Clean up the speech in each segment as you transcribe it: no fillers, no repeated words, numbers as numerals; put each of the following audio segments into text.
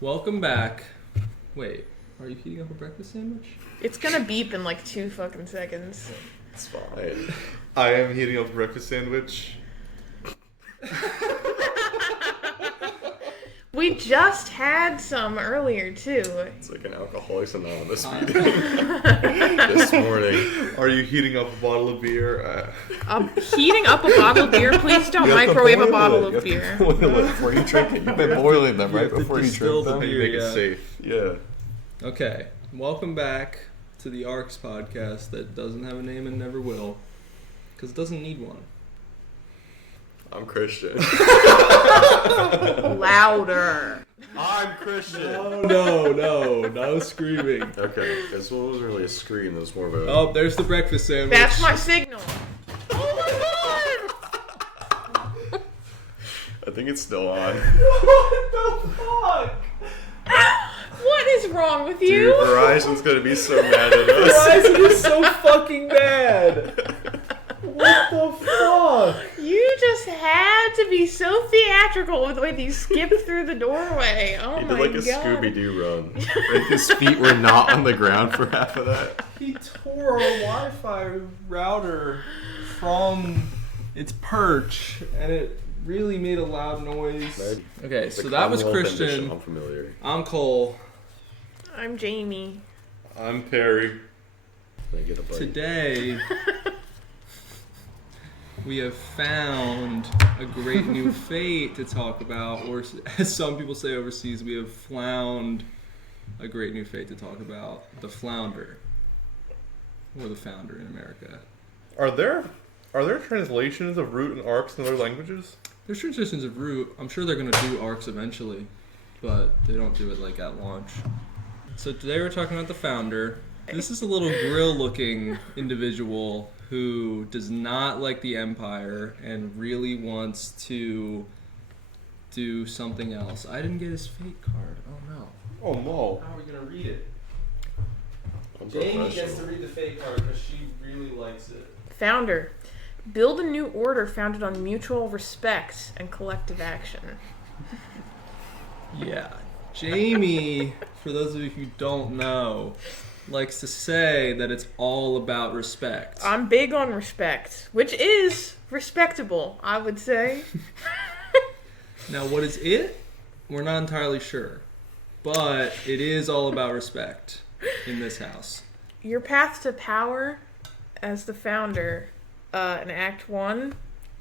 Welcome back. Wait, are you heating up a breakfast sandwich? It's gonna beep in like 2 fucking seconds. It's fine. I am heating up a breakfast sandwich. We just had some earlier too. It's like an Alcoholics Anonymous meeting this morning. Are you heating up a bottle of beer? Heating up a bottle of beer? Please don't microwave a bottle of beer. Boil it before you drink it. You've been boiling them right before you distill drink the them. beer. Make it safe. Yeah. Okay, welcome back to the ARCS podcast that doesn't have a name and never will, because it doesn't need one. I'm Christian. Louder. I'm Christian. No screaming. Okay, this one wasn't really a scream. This was more of a... Oh, there's the breakfast sandwich. That's my signal. I think it's still on. What the fuck? What is wrong with Dude, you? Verizon's gonna be so mad at us. Verizon is so fucking bad. What the fuck? You just had to be so theatrical with the way that you skipped through the doorway. Oh He my did like a god. Scooby-Doo run. Like his feet were not on the ground for half of that. He tore our Wi-Fi router from its perch, and it really made a loud noise. Okay, The so that was Commonwealth edition, Christian. I'm familiar. I'm Cole. I'm Jamie. I'm Perry. Can I get a bite? Today, we have found a great new fate to talk about, or as some people say overseas, we have found a great new fate to talk about, the flounder, or the founder in America. Are there translations of root and arcs in other languages? There's transitions of root. I'm sure they're going to do arcs eventually, but they don't do it like at launch. So today we're talking about the founder. This is a little grill-looking individual who does not like the Empire and really wants to do something else. I didn't get his fate card. Oh no. Oh no. How are we going to read it? I'm Jamie gets to professional. read the fate card because she really likes it. Founder. Build a new order founded on mutual respect and collective action. Yeah. Jamie, for those of you who don't know, likes to say that it's all about respect. I'm big on respect, which is respectable, I would say. Now, what is it? We're not entirely sure. But it is all about respect in this house. Your path to power as the founder in Act 1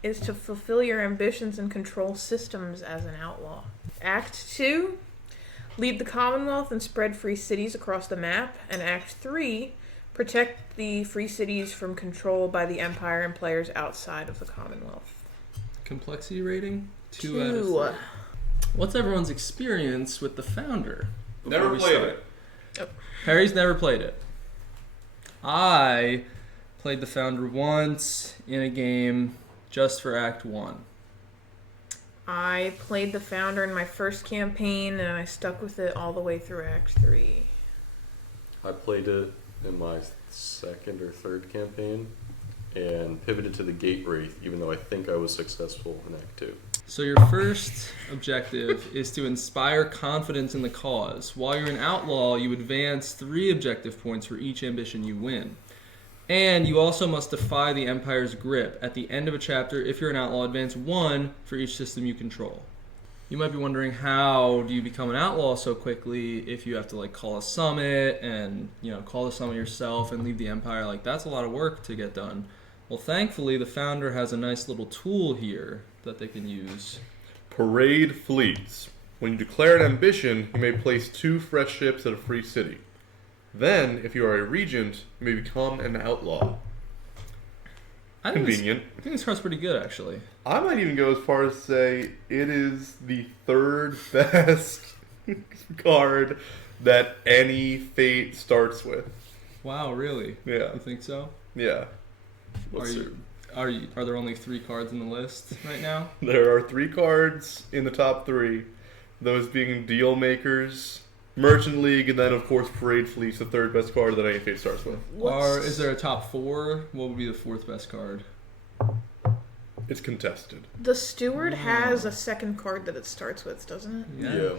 is to fulfill your ambitions and control systems as an outlaw. Act 2, lead the Commonwealth and spread free cities across the map. And Act 3, protect the free cities from control by the Empire and players outside of the Commonwealth. Complexity rating? 2 2. out of 3. What's everyone's experience with the founder? Never before we played start? Harry's never played it. I played the founder once in a game just for Act 1. I played the founder in my first campaign, and I stuck with it all the way through Act 3. I played it in my second or third campaign and pivoted to the Gate Wraith, even though I think I was successful in Act 2. So your first objective is to inspire confidence in the cause. While you're an outlaw, you advance 3 objective points for each ambition you win. And you also must defy the Empire's grip. At the end of a chapter, if you're an outlaw, advance 1 for each system you control. You might be wondering, how do you become an outlaw so quickly if you have to call a summit and call the summit yourself and leave the Empire? That's a lot of work to get done. Well, thankfully, the founder has a nice little tool here that they can use. Parade fleets. When you declare an ambition, you may place 2 fresh ships at a free city. Then, if you are a regent, you may become an outlaw. Convenient. I think this card's pretty good, actually. I might even go as far as say it is the 3rd best card that any fate starts with. Wow, really? Yeah. You think so? Yeah. Are there only 3 cards in the list right now? There are 3 cards in the top 3. Those being Deal Makers, Merchant League, and then of course Parade Fleet's the 3rd best card that any fate starts with. Or is there a top 4? What would be the 4th best card? It's contested. The Steward has a second card that it starts with, doesn't it? Yeah.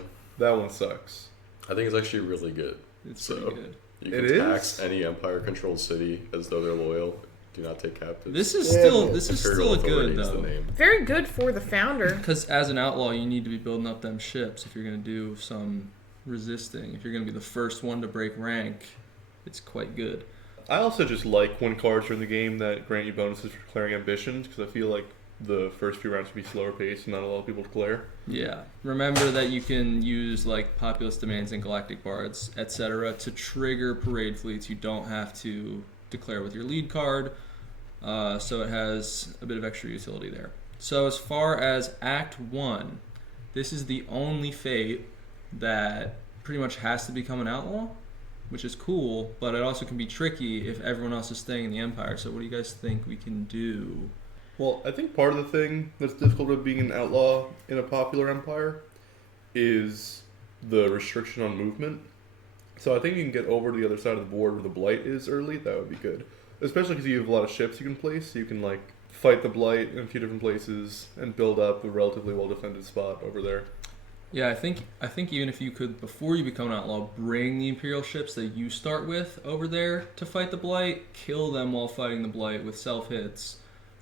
That one sucks. I think it's actually really good. It's So- pretty good. You can It tax is? any empire-controlled city as though they're loyal. Do not take captives. This is Yeah, still but this is Imperial still Authority good is the though. name. Very good for the founder. Because as an outlaw, you need to be building up them ships if you're going to do some resisting. If you're going to be the first one to break rank, it's quite good. I also just like when cards are in the game that grant you bonuses for declaring ambitions, because I feel like the first few rounds would be slower paced and not a lot of people declare. Yeah. Remember that you can use like Populous Demands and Galactic Bards, etc. to trigger parade fleets. You don't have to declare with your lead card, so it has a bit of extra utility there. So as far as Act 1, this is the only fate that pretty much has to become an outlaw, which is cool, but it also can be tricky if everyone else is staying in the Empire. So what do you guys think we can do? Well, I think part of the thing that's difficult with being an outlaw in a popular empire is the restriction on movement. So I think you can get over to the other side of the board where the Blight is early. That would be good. Especially because you have a lot of ships you can place. So you can, like, fight the Blight in a few different places and build up a relatively well-defended spot over there. Yeah, I think even if you could, before you become an outlaw, bring the Imperial ships that you start with over there to fight the Blight, kill them while fighting the Blight with self-hits,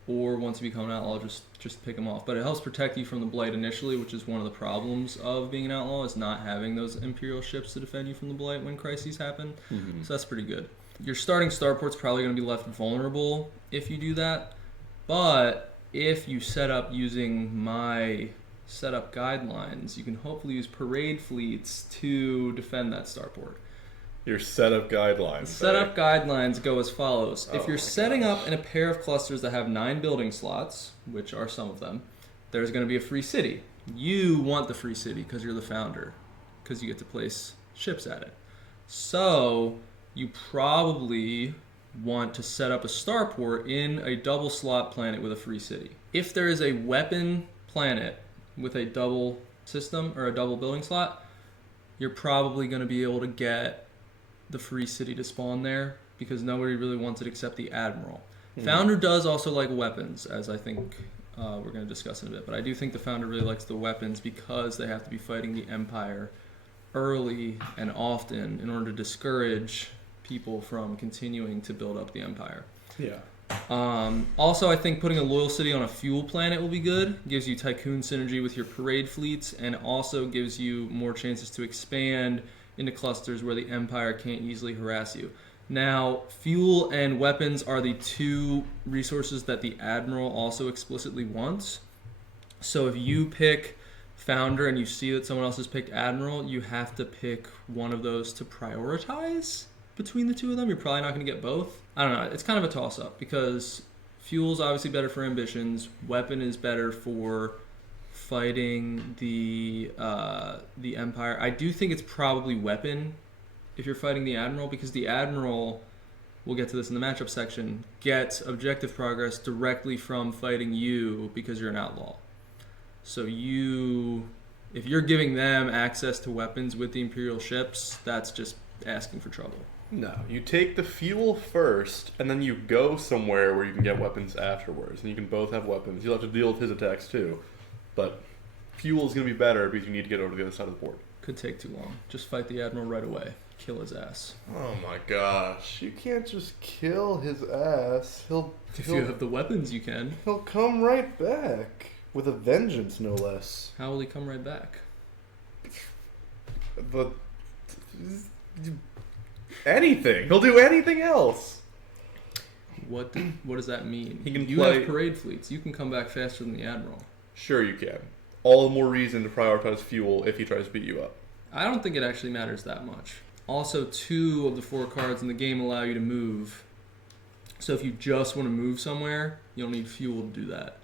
or once you become an outlaw, just pick them off. But it helps protect you from the Blight initially, which is one of the problems of being an outlaw, is not having those Imperial ships to defend you from the Blight when crises happen. Mm-hmm. So that's pretty good. Your starting starport's probably going to be left vulnerable if you do that, but if you set up using my setup guidelines, you can hopefully use parade fleets to defend that starport. Your setup guidelines. Setup guidelines go as follows. If Oh you're my setting gosh. up in a pair of clusters that have 9 building slots, which are some of them, there's going to be a free city. You want the free city because you're the founder, because you get to place ships at it. So you probably want to set up a starport in a double slot planet with a free city. If there is a weapon planet with a double system or a double building slot, you're probably going to be able to get the free city to spawn there because nobody really wants it except the Admiral. Founder does also like weapons, as I think we're going to discuss in a bit, but I do think the Founder really likes the weapons because they have to be fighting the Empire early and often in order to discourage people from continuing to build up the Empire. Yeah. Also, I think putting a loyal city on a fuel planet will be good. Gives you Tycoon synergy with your parade fleets, and also gives you more chances to expand into clusters where the Empire can't easily harass you. Now, fuel and weapons are the two resources that the Admiral also explicitly wants. So if you pick Founder and you see that someone else has picked Admiral, you have to pick one of those to prioritize between the two of them. You're probably not going to get both. I don't know. It's kind of a toss-up because fuel's obviously better for ambitions. Weapon is better for fighting the Empire. I do think it's probably weapon if you're fighting the Admiral, because the Admiral, we'll get to this in the matchup section, gets objective progress directly from fighting you because you're an outlaw. So if you're giving them access to weapons with the Imperial ships, that's just asking for trouble. No, you take the fuel first, and then you go somewhere where you can get weapons afterwards, and you can both have weapons. You'll have to deal with his attacks too, but fuel is going to be better because you need to get over to the other side of the board. Could take too long. Just fight the Admiral right away. Kill his ass. Oh my gosh, you can't just kill his ass. If you have the weapons, you can. He'll come right back with a vengeance, no less. How will he come right back? But anything. He'll do anything else. What does that mean? He can you play- have parade fleets. You can come back faster than the Admiral. Sure you can. All the more reason to prioritize fuel if he tries to beat you up. I don't think it actually matters that much. Also, 2 of the 4 cards in the game allow you to move. So if you just want to move somewhere, you'll need fuel to do that.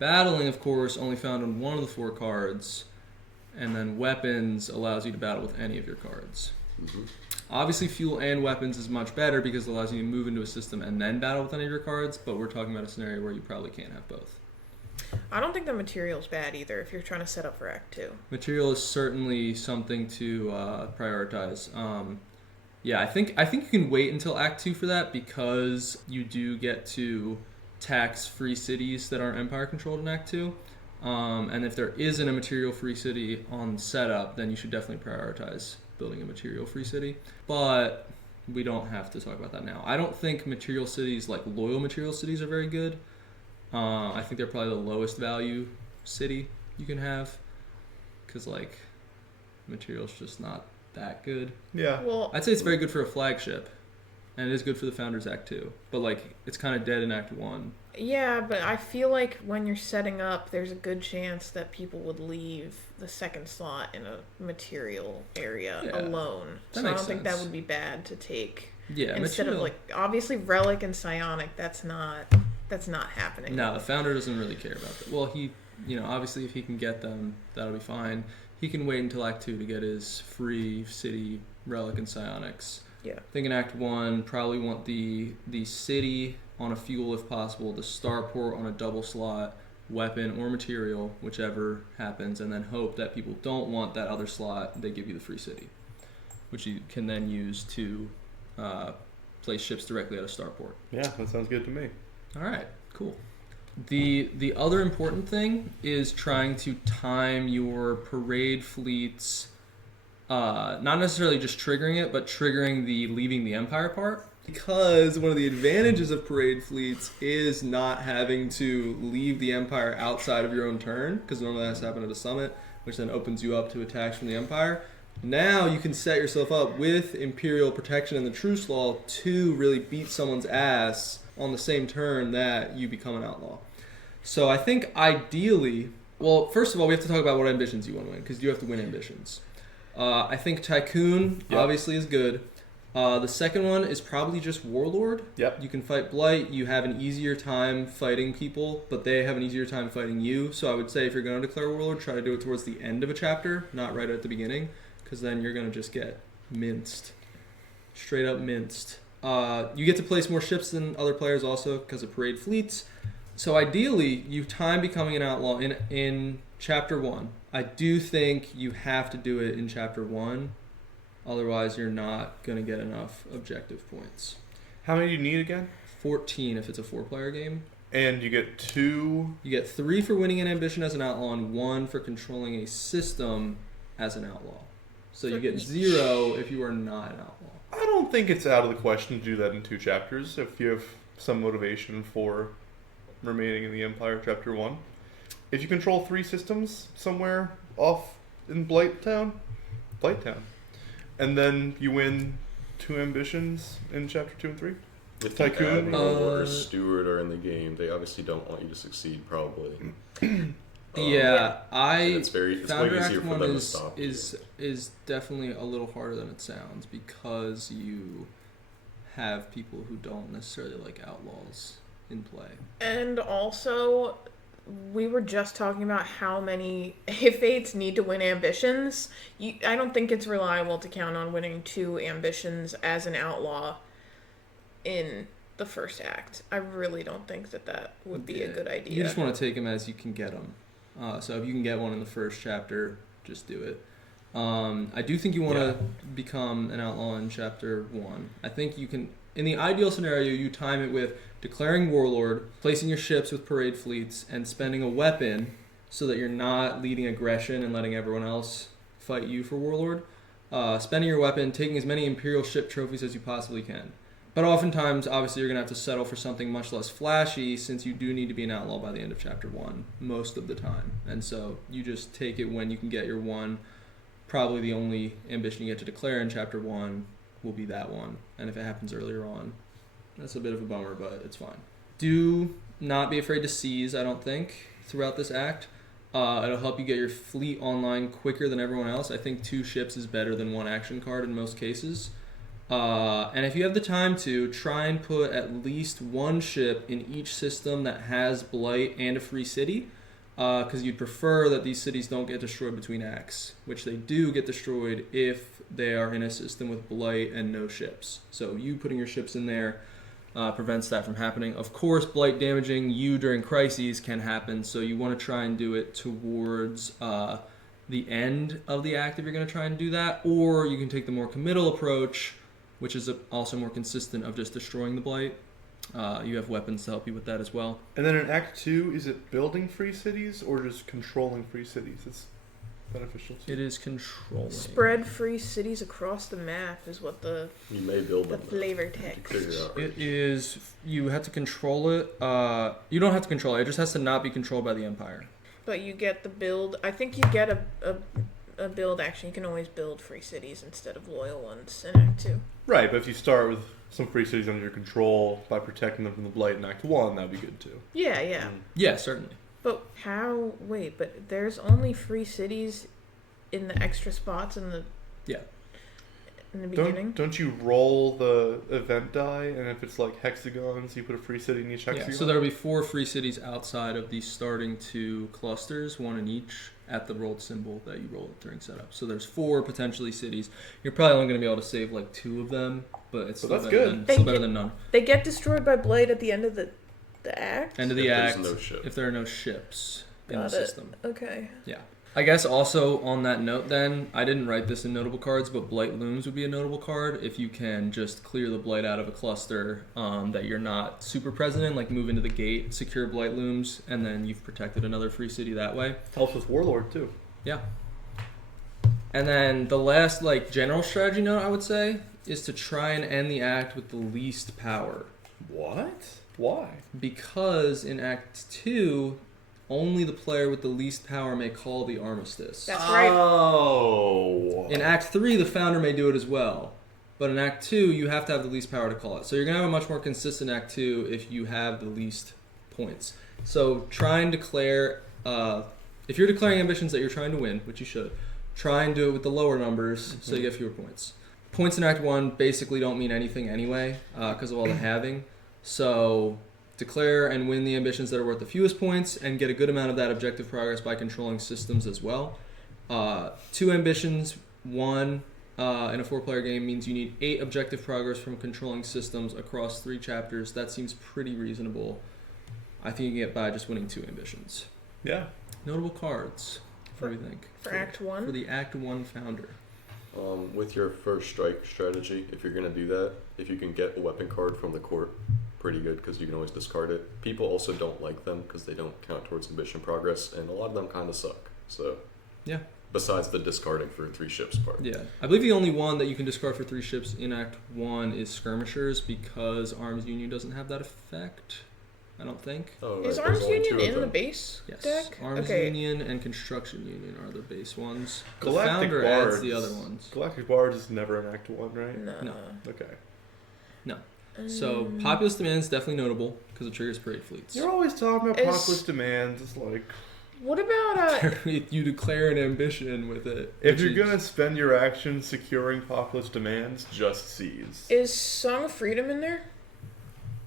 Battling, of course, only found on 1 of the 4 cards. And then weapons allows you to battle with any of your cards. Mm-hmm. Obviously, fuel and weapons is much better because it allows you to move into a system and then battle with any of your cards, but we're talking about a scenario where you probably can't have both. I don't think the material's bad either if you're trying to set up for Act 2. Material is certainly something to prioritize. Yeah, I think you can wait until Act 2 for that because you do get to tax free cities that aren't Empire controlled in Act 2. And if there isn't a material-free city on setup, then you should definitely prioritize building a material-free city. But we don't have to talk about that now. I don't think material cities, like loyal material cities, are very good. I think they're probably the lowest value city you can have, because like material's just not that good. Yeah. Well, I'd say it's very good for a flagship, and it is good for the Founders Act 2. But like it's kind of dead in Act 1. yeah, but I feel like when you're setting up, there's a good chance that people would leave the second slot in a material area Yeah, alone. that So I makes don't think that sense. would be bad to take Yeah, instead material. of like obviously relic and psionic. That's not happening. No, the founder doesn't really care about that. Well, he, obviously if he can get them, that'll be fine. He can wait until Act 2 to get his free city relic and psionics. Yeah. I think in Act 1, probably want the city on a fuel if possible, the starport on a double slot, weapon or material, whichever happens, and then hope that people don't want that other slot, they give you the free city, which you can then use to place ships directly at a starport. Yeah, that sounds good to me. All right, cool. The other important thing is trying to time your parade fleets, not necessarily just triggering it, but triggering the leaving the Empire part. Because one of the advantages of parade fleets is not having to leave the Empire outside of your own turn, because normally that has to happen at a summit, which then opens you up to attacks from the Empire. Now you can set yourself up with Imperial protection and the Truce Law to really beat someone's ass on the same turn that you become an outlaw. So I think ideally, well, first of all, we have to talk about what ambitions you want to win, because you have to win ambitions. I think Tycoon obviously is good. The second one is probably just Warlord. Yep. You can fight Blight. You have an easier time fighting people, but they have an easier time fighting you. So I would say if you're going to declare Warlord, try to do it towards the end of a chapter, not right at the beginning, because then you're going to just get minced. Straight up minced. You get to place more ships than other players also because of parade fleets. So ideally, you time becoming an outlaw in Chapter 1. I do think you have to do it in Chapter 1. Otherwise, you're not going to get enough objective points. How many do you need again? 14 if it's a 4-player game. And you get 2. You get 3 for winning an ambition as an outlaw and 1 for controlling a system as an outlaw. So you get 0 if you are not an outlaw. I don't think it's out of the question to do that in 2 chapters if you have some motivation for remaining in the Empire Chapter 1. If you control 3 systems somewhere off in Blighttown, and then you win 2 ambitions in Chapter 2 and 3. If Tycoon? the Admiral or Steward are in the game, they obviously don't want you to succeed, probably. And it's way Founder Act easier for 1 them to stop is definitely a little harder than it sounds because you have people who don't necessarily like outlaws in play. And also, we were just talking about how many A-Fates need to win ambitions. I don't think it's reliable to count on winning 2 ambitions as an outlaw in the first act. I really don't think that would be a good idea. You just want to take them as you can get them. So if you can get one in the first chapter, just do it. I do think you want to become an outlaw in Chapter 1. I think you can, in the ideal scenario, you time it with declaring Warlord, placing your ships with parade fleets, and spending a weapon so that you're not leading aggression and letting everyone else fight you for Warlord. Spending your weapon, taking as many Imperial ship trophies as you possibly can. But oftentimes, obviously, you're going to have to settle for something much less flashy since you do need to be an outlaw by the end of Chapter 1 most of the time. And so you just take it when you can get your one. Probably the only ambition you get to declare in Chapter 1 will be that one. And if it happens earlier on, that's a bit of a bummer, but it's fine. Do not be afraid to seize, I don't think, throughout this act. It'll help you get your fleet online quicker than everyone else. I think 2 ships is better than 1 action card in most cases. And if you have the time to, try and put at least 1 ship in each system that has Blight and a free city, because you'd prefer that these cities don't get destroyed between acts, which they do get destroyed if they are in a system with Blight and no ships. So you putting your ships in there prevents that from happening. Of course, Blight damaging you during crises can happen, so you want to try and do it towards the end of the act if you're going to try and do that, or you can take the more committal approach, which is also more consistent of just destroying the Blight You have weapons to help you with that as well. And then in Act 2, is it building free cities or just controlling free cities? It's beneficial to It is controlling. Spread free cities across the map is what the You may build the them. flavor You text. figure out. It is. You have to control it. You don't have to control it. It just has to not be controlled by the Empire. But you get the build. I think you get a build action. You can always build free cities instead of loyal ones in Act 2. Right, but if you start with some free cities under your control by protecting them from the Blight in Act 1, that'd be good too. Yeah, yeah. Mm. Yeah, certainly. But how? Wait, but there's only free cities in the extra spots in the Yeah. in the beginning. Don't you roll the event die, and if it's like hexagons, you put a free city in each Yeah. hexagon? So there will be 4 free cities outside of the starting 2 clusters, 1 in each, at the rolled symbol that you roll during setup. So there's 4 potentially cities. You're probably only going to be able to save like 2 of them, but it's So still, that's better good. Than, They still get- better than none. They get destroyed by Blade at the end of the act. End of the If there's act. no ship. If there are no ships in Got the it. system. Okay. Yeah. I guess also on that note then, I didn't write this in notable cards, but Blight Looms would be a notable card if you can just clear the Blight out of a cluster that you're not super present in, like move into the gate, secure Blight Looms, and then you've protected another free city that way. Helps with Warlord too. Yeah. And then the last like general strategy note I would say is to try and end the act with the least power. What? Why? Because in Act 2, only the player with the least power may call the armistice. That's right. Oh. In Act 3, the founder may do it as well. But in Act 2, you have to have the least power to call it. So you're going to have a much more consistent Act 2 if you have the least points. So try and declare, if you're declaring ambitions that you're trying to win, which you should, try and do it with the lower numbers so you get fewer points. Points in Act 1 basically don't mean anything anyway because of all the halving. So declare and win the ambitions that are worth the fewest points and get a good amount of that objective progress by controlling systems as well. 2 ambitions, 1 in a 4-player game means you need 8 objective progress from controlling systems across 3 chapters. That seems pretty reasonable. I think you can get by just winning 2 ambitions. Yeah. Notable cards. What do you think? For Act 1? For the Act 1 founder. With your first strike strategy, if you're going to do that, if you can get a weapon card from the court, pretty good because you can always discard it. People also don't like them because they don't count towards ambition progress, and a lot of them kind of suck. So, Yeah. Besides the discarding for 3 ships part. Yeah. I believe the only one that you can discard for 3 ships in Act 1 is Skirmishers because Arms Union doesn't have that effect. I don't think. Oh, right. Is There's Arms only 2 Union of in the them. base Yes. deck? Arms Okay. Union and Construction Union are the base ones. The Galactic founder Bards. adds the other ones. Galactic Bards is never in Act 1, right? No. No. Okay. So Populous Demand is definitely notable because it triggers parade fleets. You're always talking about Is- populist demands. It's like, What about You declare an ambition with it. if which you're is- going to spend your action securing populist demands, just seize. is Song of Freedom in there?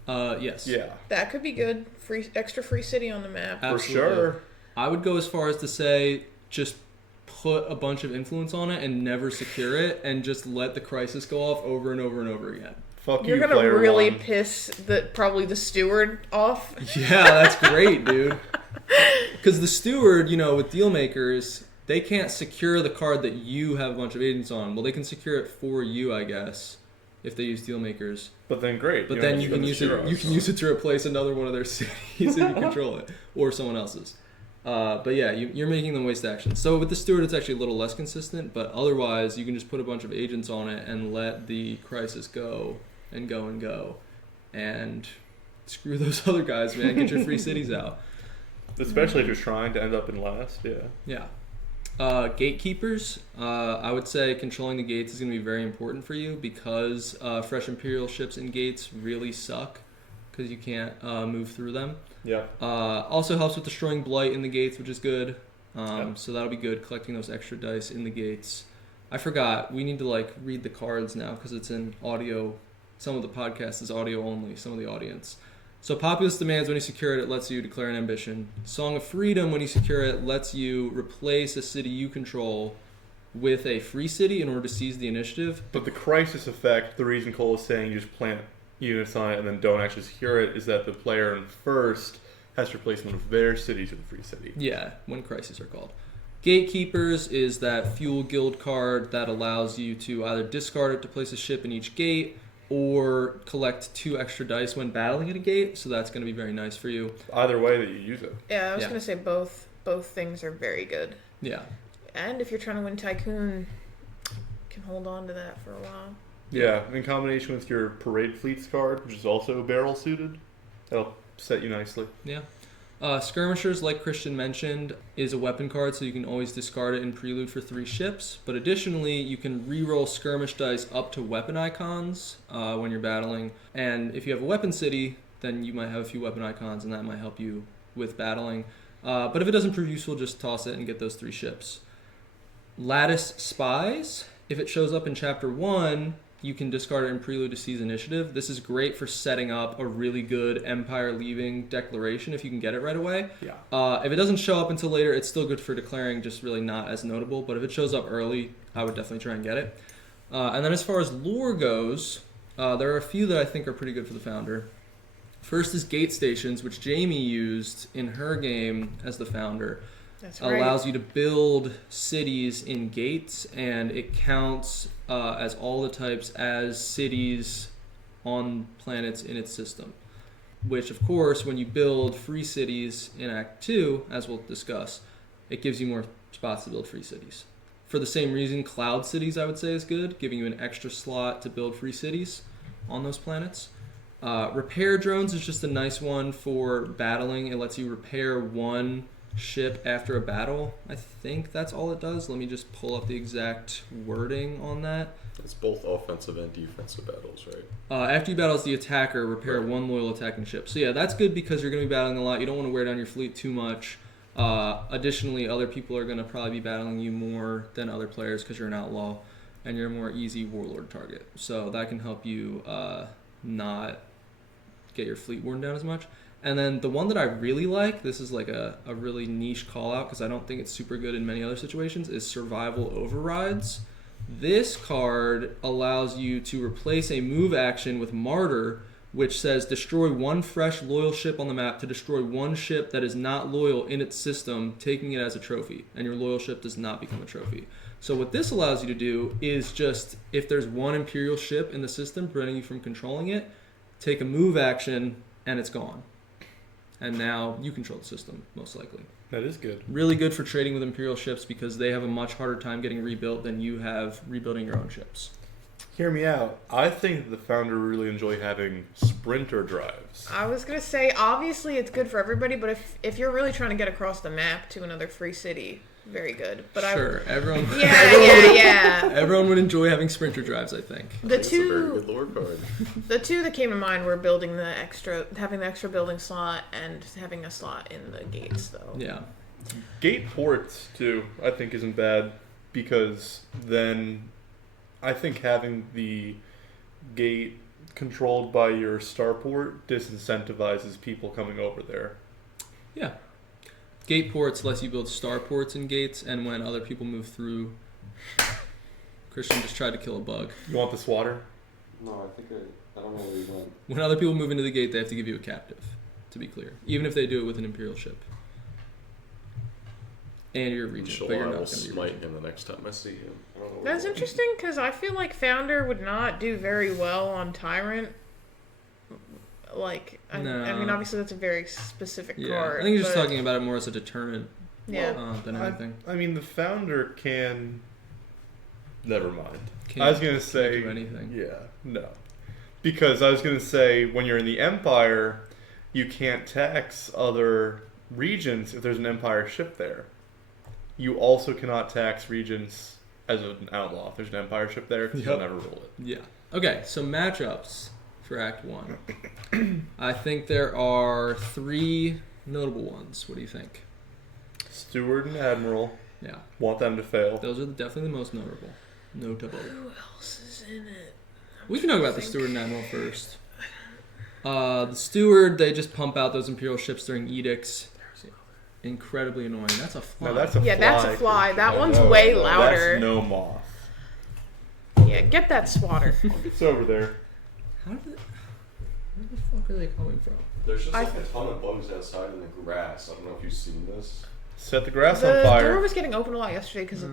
Yes. Yeah, That could be good. Extra free city on the map. for Absolutely. sure. I would go as far as to say just put a bunch of influence on it and never secure it and just let the crisis go off over and over and over again. Fuck You're you, gonna player really one. piss probably the steward off. Yeah, that's great, dude. Because the steward, with deal makers, they can't secure the card that you have a bunch of agents on. Well, they can secure it for you, I guess, if they use deal makers. But then great. But don't then have you to can spend use the it. zeros. You can use it to replace another one of their cities if you control it, or someone else's. But yeah, you're making them waste action. So with the steward, it's actually a little less consistent. But otherwise, you can just put a bunch of agents on it and let the crisis go and go and go, and screw those other guys, man. Get your free cities out. Especially if you're trying to end up in last, yeah. Yeah. Gatekeepers, I would say controlling the gates is going to be very important for you because fresh Imperial ships in gates really suck because you can't move through them. Yeah. Also helps with destroying blight in the gates, which is good. Yep. So that'll be good, collecting those extra dice in the gates. I forgot, we need to read the cards now because it's in audio. Some of the podcast is audio only, some of the audience. So Populous Demands, when you secure it, it lets you declare an ambition. Song of Freedom, when you secure it, lets you replace a city you control with a free city in order to seize the initiative. But the crisis effect, the reason Cole is saying you just plant units on it and then don't actually secure it, is that the player in first has to replace one of their cities with a free city. Yeah, when crises are called. Gatekeepers is that fuel guild card that allows you to either discard it to place a ship in each gate, or collect 2 extra dice when battling at a gate, so that's going to be very nice for you. Either way that you use it. Yeah, I was Yeah. gonna say both things are very good. Yeah. And if you're trying to win Tycoon, you can hold on to that for a while. Yeah, in combination with your Parade Fleets card, which is also barrel suited, that'll set you nicely. Yeah. Skirmishers, like Christian mentioned, is a weapon card, so you can always discard it in Prelude for 3 ships. But additionally, you can reroll skirmish dice up to weapon icons when you're battling. And if you have a weapon city, then you might have a few weapon icons, and that might help you with battling. But if it doesn't prove useful, just toss it and get those 3 ships. Lattice Spies, if it shows up in Chapter 1, you can discard it in Prelude to Seize Initiative. This is great for setting up a really good Empire leaving declaration if you can get it right away. Yeah. If it doesn't show up until later, it's still good for declaring, just really not as notable. But if it shows up early, I would definitely try and get it. And then as far as lore goes, there are a few that I think are pretty good for the Founder. First is Gate Stations, which Jamie used in her game as the Founder. That's right. Allows you to build cities in gates, and it counts as all the types as cities on planets in its system. Which, of course, when you build free cities in Act 2, as we'll discuss, it gives you more spots to build free cities. For the same reason, Cloud Cities, I would say, is good, giving you an extra slot to build free cities on those planets. Repair Drones is just a nice one for battling. It lets you repair 1 ship after a battle. I think that's all it does. Let me just pull up the exact wording on that. It's both offensive and defensive battles, right? After you battle as the attacker, repair 1 loyal attacking ship. So yeah, that's good because you're going to be battling a lot. You don't want to wear down your fleet too much. Additionally, other people are going to probably be battling you more than other players because you're an outlaw and you're a more easy warlord target. So that can help you not get your fleet worn down as much. And then the one that I really like, this is like a really niche call out because I don't think it's super good in many other situations, is Survival Overrides. This card allows you to replace a move action with Martyr, which says destroy 1 fresh loyal ship on the map to destroy 1 ship that is not loyal in its system, taking it as a trophy, and your loyal ship does not become a trophy. So what this allows you to do is just, if there's 1 Imperial ship in the system preventing you from controlling it, take a move action and it's gone. And now you control the system, most likely. That is good. Really good for trading with Imperial ships because they have a much harder time getting rebuilt than you have rebuilding your own ships. Hear me out. I think that the Founder really enjoy having sprinter drives. I was gonna say, obviously it's good for everybody, but if you're really trying to get across the map to another free city, very good. But Sure, everyone. Yeah. Everyone would enjoy having sprinter drives, I think. The It's a very two, good lore card. the 2 that came to mind were having the extra building slot and having a slot in the gates, though. Yeah. Gate ports, too, I think isn't bad because then I think having the gate controlled by your starport disincentivizes people coming over there. Yeah. Gate ports lets you build starports in gates, and when other people move through... Christian just tried to kill a bug. You want the swatter? No, I think I don't know where he went. When other people move into the gate, they have to give you a captive, to be clear. Even if they do it with an Imperial ship. And you're a regent, Sure, but you're I not will going to be a smite regent. him the next time I see him. I don't know where That's he went. interesting because I feel like Founder would not do very well on Tyrant. Like, I mean, No. obviously that's a very specific Yeah, card. I think you're just but- talking about it more as a deterrent Yeah. than anything. I mean, the Founder can... Never mind. Can't- I was going to can't say... do anything. Yeah, no. Because I was going to say, when you're in the Empire, you can't tax other regions if there's an Empire ship there. You also cannot tax regions as an outlaw if there's an Empire ship there, because you'll Yep. never rule it. Yeah. Okay, so matchups for Act 1. I think there are 3 notable ones. What do you think? Steward and Admiral, Yeah. want them to fail. Those are definitely the most notable. Notable. Who else is in it? We can talk about the Steward and Admiral first. The Steward, they just pump out those Imperial ships during edicts. Incredibly annoying. That's a fly. No, that's a Yeah, fly. that's a fly. Christian. That I one's know. way louder. That's no moth. Yeah, get that swatter. It's over there. Where the fuck are they coming from? There's just I- like a ton of bugs outside in the grass. I don't know if you've seen this. Set the grass The on fire. door was getting open a lot yesterday because We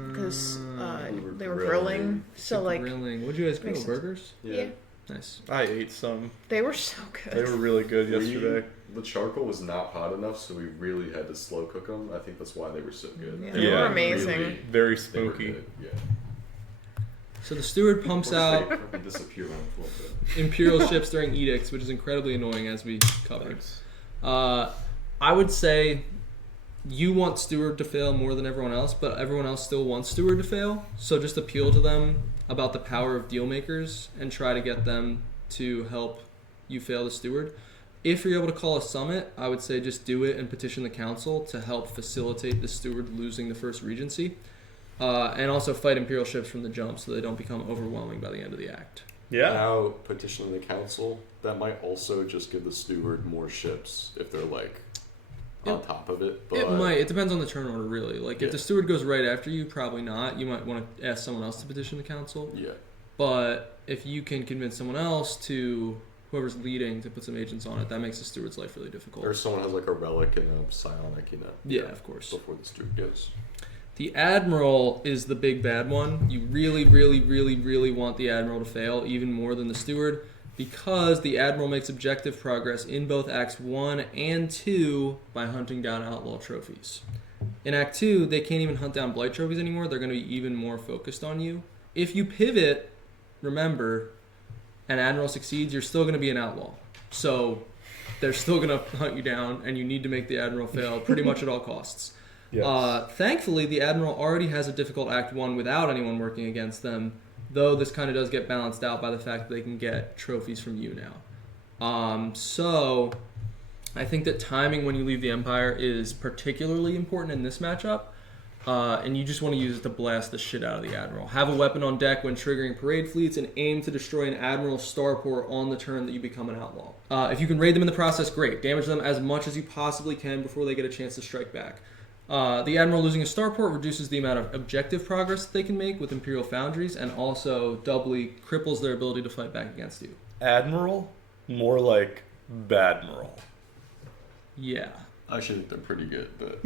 were they were grilling. grilling. So like, Grilling. What'd you guys grill? makes sense. Burgers? yeah. Nice. I ate some. They were so good. They were really good yesterday. The charcoal was not hot enough, so we really had to slow cook them. I think that's why they were so good. Yeah, they were amazing. Really, Very they were smoky. good, yeah. So the steward pumps out They fucking disappear on the floor. Imperial ships during edicts, which is incredibly annoying, as we covered. I would say you want steward to fail more than everyone else, but everyone else still wants steward to fail. So just appeal to them about the power of deal makers and try to get them to help you fail the steward. If you're able to call a summit, I would say just do it and petition the council to help facilitate the steward losing the first regency. And also fight Imperial ships from the jump so they don't become overwhelming by the end of the act. Yeah. Now, petitioning the council, that might also just give the steward more ships if they're like on top of it. But It might. It depends on the turn order, really. Like, if Yeah. the steward goes right after you, probably not. You might want to ask someone else to petition the council. Yeah. But if you can convince someone else to, whoever's leading, to put some agents on it, that makes the steward's life really difficult. Or someone has like a relic and a psionic, Yeah, of course. before the steward goes. The admiral is the big bad one. You really, really, really, really want the admiral to fail, even more than the steward, because the admiral makes objective progress in both Acts 1 and 2 by hunting down outlaw trophies. In Act 2, they can't even hunt down blight trophies anymore. They're going to be even more focused on you. If you pivot, remember, and admiral succeeds, you're still going to be an outlaw. So they're still going to hunt you down, and you need to make the admiral fail pretty much at all costs. Yes. Thankfully, the admiral already has a difficult Act 1 without anyone working against them, though this kind of does get balanced out by the fact that they can get trophies from you now. So I think that timing when you leave the Empire is particularly important in this matchup, and you just want to use it to blast the shit out of the admiral. Have a weapon on deck when triggering parade fleets and aim to destroy an admiral's starport on the turn that you become an outlaw. If you can raid them in the process, great. Damage them as much as you possibly can before they get a chance to strike back. The admiral losing a starport reduces the amount of objective progress that they can make with Imperial foundries, and also doubly cripples their ability to fight back against you. Admiral? More like Badmiral. Yeah. I actually think they're pretty good, but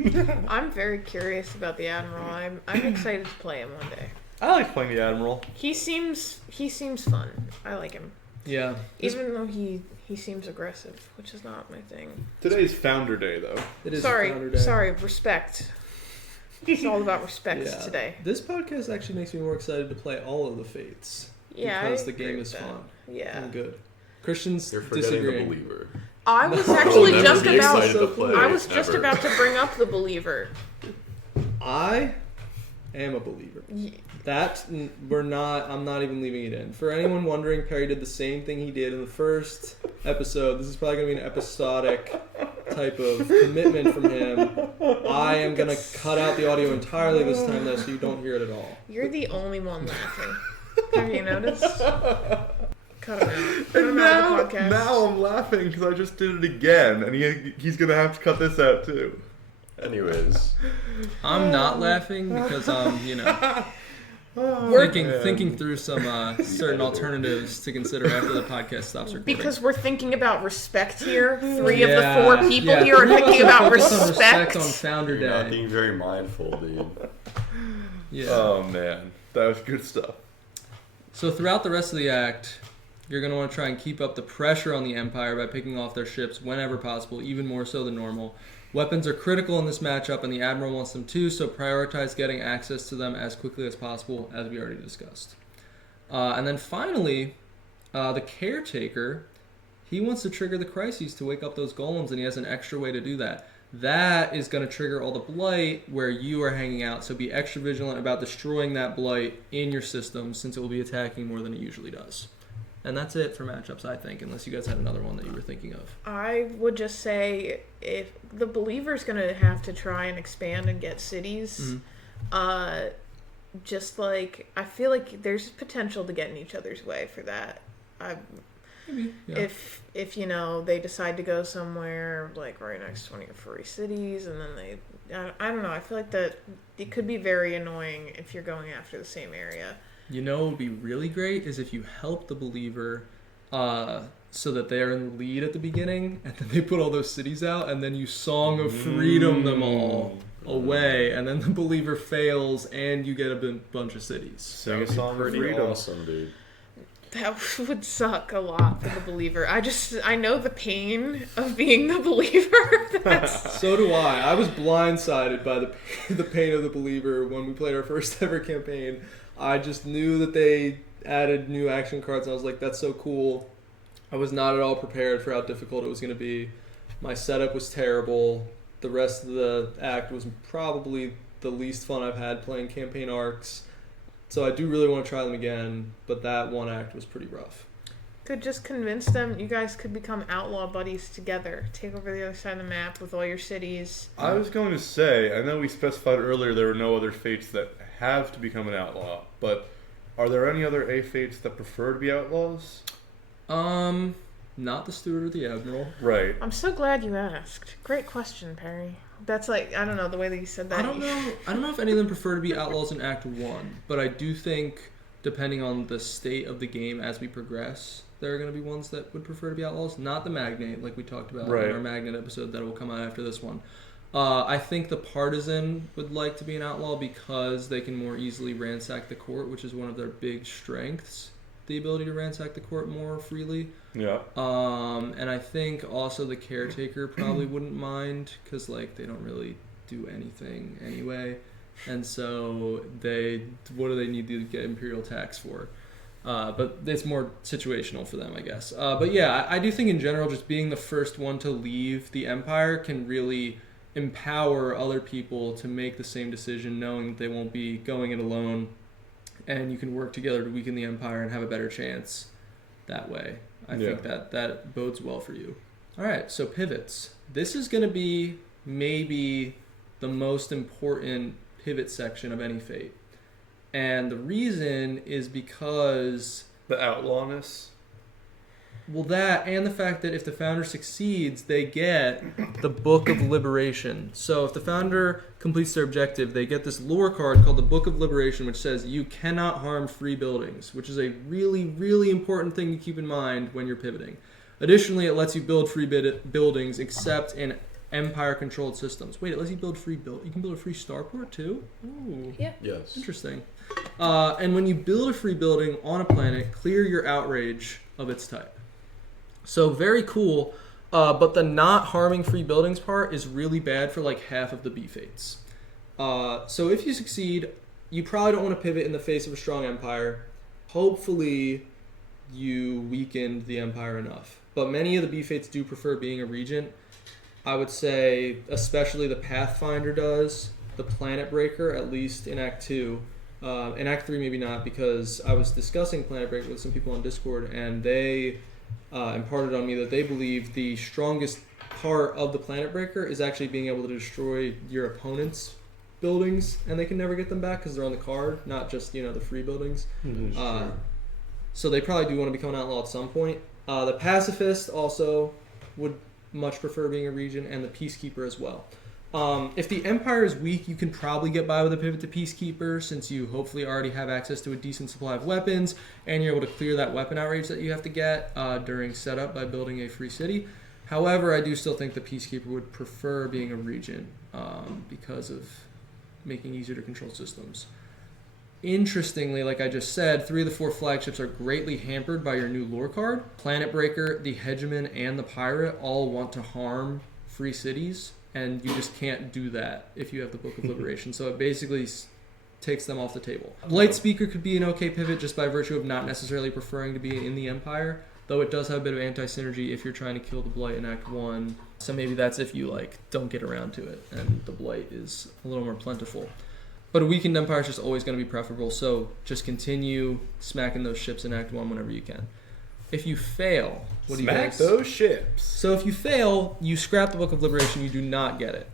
I'm very curious about the admiral. I'm excited to play him one day. I like playing the Admiral. He seems fun. I like him, Yeah. even though he seems aggressive, which is not my thing. Today's Founder Day, though. It is Sorry, Founder Day. sorry. Respect. It's all about respect Yeah. today. This podcast actually makes me more excited to play all of the Fates. Yeah, Because I the agree game with is that. fun Yeah. and good. Christians they're forgetting disagreeing. the believer. I was No. actually I'll just never be about. excited to play, I was just ever. about to bring up the believer. I am a believer. Y- I'm not even leaving it in. For anyone wondering, Perry did the same thing he did in the first episode. This is probably going to be an episodic type of commitment from him. I am going to cut out the audio entirely this time, though, so you don't hear it at all. You're the only one laughing. Have you noticed? Cut him out. Cut And him out of the podcast. now I'm laughing because I just did it again, and he's gonna have to cut this out too. Anyways, I'm not laughing because I'm, thinking through some certain alternatives to consider after the podcast stops recording. Because we're thinking about respect here. Three of the Yeah, four people yeah, here are three of us thinking about focused on respect. on Founder you're not Day. being very mindful, dude. Yeah. Oh man, that was good stuff. So throughout the rest of the act, you're going to want to try and keep up the pressure on the Empire by picking off their ships whenever possible, even more so than normal. Weapons are critical in this matchup, and the Admiral wants them too, so prioritize getting access to them as quickly as possible, as we already discussed. And then finally, the Caretaker, he wants to trigger the crises to wake up those golems, and he has an extra way to do that. That is going to trigger all the blight where you are hanging out, so be extra vigilant about destroying that blight in your system, since it will be attacking more than it usually does. And that's it for matchups, I think, unless you guys had another one that you were thinking of. I would just say if the believer's going to have to try and expand and get cities, just like I feel like there's potential to get in each other's way for that. Maybe, yeah. If they decide to go somewhere like right next to one of your furry cities, and then I don't know. I feel like that it could be very annoying if you're going after the same area. What would be really great is if you help the believer so that they're in the lead at the beginning, and then they put all those cities out, and then you Song of Freedom them all away, and then the believer fails, and you get a bunch of cities. Sing a That would be song of pretty freedom. awesome, dude. That would suck a lot for the believer. I know the pain of being the believer. So do I. I was blindsided by the pain of the believer when we played our first ever campaign. I just knew that they added new action cards, and I was like, that's so cool. I was not at all prepared for how difficult it was going to be. My setup was terrible. The rest of the act was probably the least fun I've had playing campaign arcs. So I do really want to try them again, but that one act was pretty rough. Could just convince them you guys could become outlaw buddies together. Take over the other side of the map with all your cities. I was going to say, I know we specified earlier there were no other fates that have to become an outlaw, but are there any other A fates that prefer to be outlaws? Not the Steward or the Admiral. Right. I'm so glad you asked. Great question, Perry. That's like, I don't know, the way that you said that. I don't know if any of them prefer to be outlaws in Act 1, but I do think, depending on the state of the game as we progress, there are going to be ones that would prefer to be outlaws. Not the Magnate, like we talked about in our Magnate episode that will come out after this one. I think the Partisan would like to be an outlaw because they can more easily ransack the court, which is one of their big strengths, the ability to ransack the court more freely. Yeah. And I think also the Caretaker probably wouldn't mind because like they don't really do anything anyway, and so what do they need to get Imperial tax for? But it's more situational for them, I guess. But yeah, I do think in general, just being the first one to leave the Empire can really empower other people to make the same decision, knowing that they won't be going it alone, and you can work together to weaken the Empire and have a better chance that way. I think that bodes well for you. All right, so pivots. This is going to be maybe the most important pivot section of any fate. And the reason is because... the outlawness? Well, that and the fact that if the founder succeeds, they get the Book of Liberation. So if the founder completes their objective, they get this lore card called the Book of Liberation, which says you cannot harm free buildings, which is a really, really important thing to keep in mind when you're pivoting. Additionally, it lets you build free buildings except in Empire-controlled systems. Wait, it lets you build you can build a free starport too? Ooh. Yeah. Yes. Interesting. And when you build a free building on a planet, clear your outrage of its type. So very cool, but the not harming free buildings part is really bad for like half of the B fates. So if you succeed, you probably don't want to pivot in the face of a strong empire. Hopefully you weakened the empire enough. But many of the B fates do prefer being a regent. I would say especially the Pathfinder does, the Planet Breaker, at least in Act 2. In Act 3 maybe not, because I was discussing Planet Breaker with some people on Discord, and they... imparted on me that they believe the strongest part of the Planet Breaker is actually being able to destroy your opponent's buildings, and they can never get them back because they're on the card, not just the free buildings. So they probably do want to become an outlaw at some point. The Pacifist also would much prefer being a regent, and the Peacekeeper as well. If the Empire is weak, you can probably get by with a pivot to Peacekeeper, since you hopefully already have access to a decent supply of weapons, and you're able to clear that weapon outrage that you have to get during setup by building a free city. However, I do still think the Peacekeeper would prefer being a regent because of making easier to control systems. Interestingly, like I just said, 3 of the 4 flagships are greatly hampered by your new lore card. Planet Breaker, the Hegemon, and the Pirate all want to harm free cities, and you just can't do that if you have the Book of Liberation. So it basically takes them off the table. Light Speaker could be an okay pivot just by virtue of not necessarily preferring to be in the Empire, though it does have a bit of anti-synergy if you're trying to kill the Blight in Act 1. So maybe that's if you don't get around to it and the Blight is a little more plentiful. But a weakened Empire is just always going to be preferable, so just continue smacking those ships in Act 1 whenever you can. If you fail, what do you guys... Smack those ships. So if you fail, you scrap the Book of Liberation, you do not get it.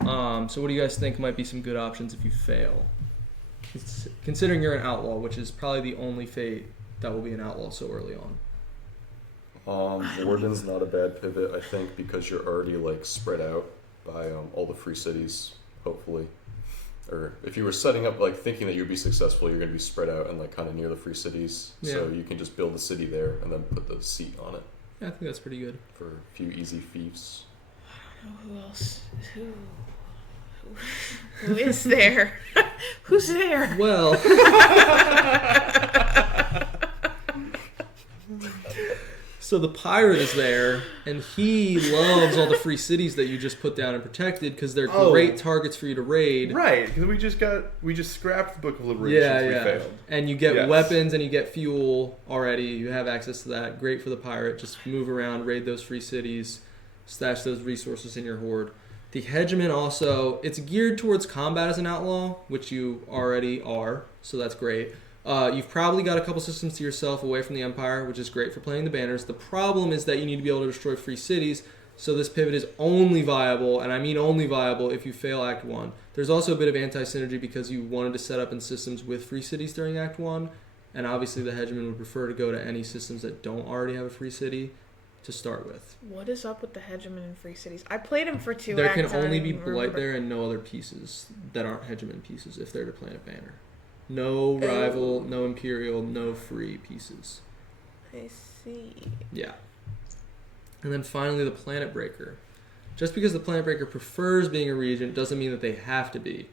So what do you guys think might be some good options if you fail? Considering you're an outlaw, which is probably the only fate that will be an outlaw so early on. Warden's not a bad pivot, I think, because you're already spread out by all the free cities, hopefully. Or if you were setting up thinking that you'd be successful, you're going to be spread out and kind of near the free cities. Yeah. So you can just build the city there and then put the seat on it. Yeah, I think that's pretty good. For a few easy fiefs. I don't know who else. Who is there? Who's there? Well, So the pirate is there, and he loves all the free cities that you just put down and protected because they're great targets for you to raid. Right, because we just scrapped the Book of Liberation. We failed. And you get weapons and you get fuel already. You have access to that. Great for the pirate. Just move around, raid those free cities, stash those resources in your horde. The Hegemon also, it's geared towards combat as an outlaw, which you already are, so that's great. You've probably got a couple systems to yourself away from the Empire, which is great for playing the banners. The problem is that you need to be able to destroy free cities, so this pivot is only viable, and I mean only viable, if you fail Act 1. There's also a bit of anti-synergy because you wanted to set up in systems with free cities during Act 1, and obviously the Hegemon would prefer to go to any systems that don't already have a free city to start with. What is up with the Hegemon and free cities? I played him for 2 There acts. can only be Blight there and no other pieces that aren't Hegemon pieces if they're to Planet Banner. No rival, no Imperial, no free pieces. I see. Yeah. And then finally the Planet Breaker. Just because the Planet Breaker prefers being a regent doesn't mean that they have to be.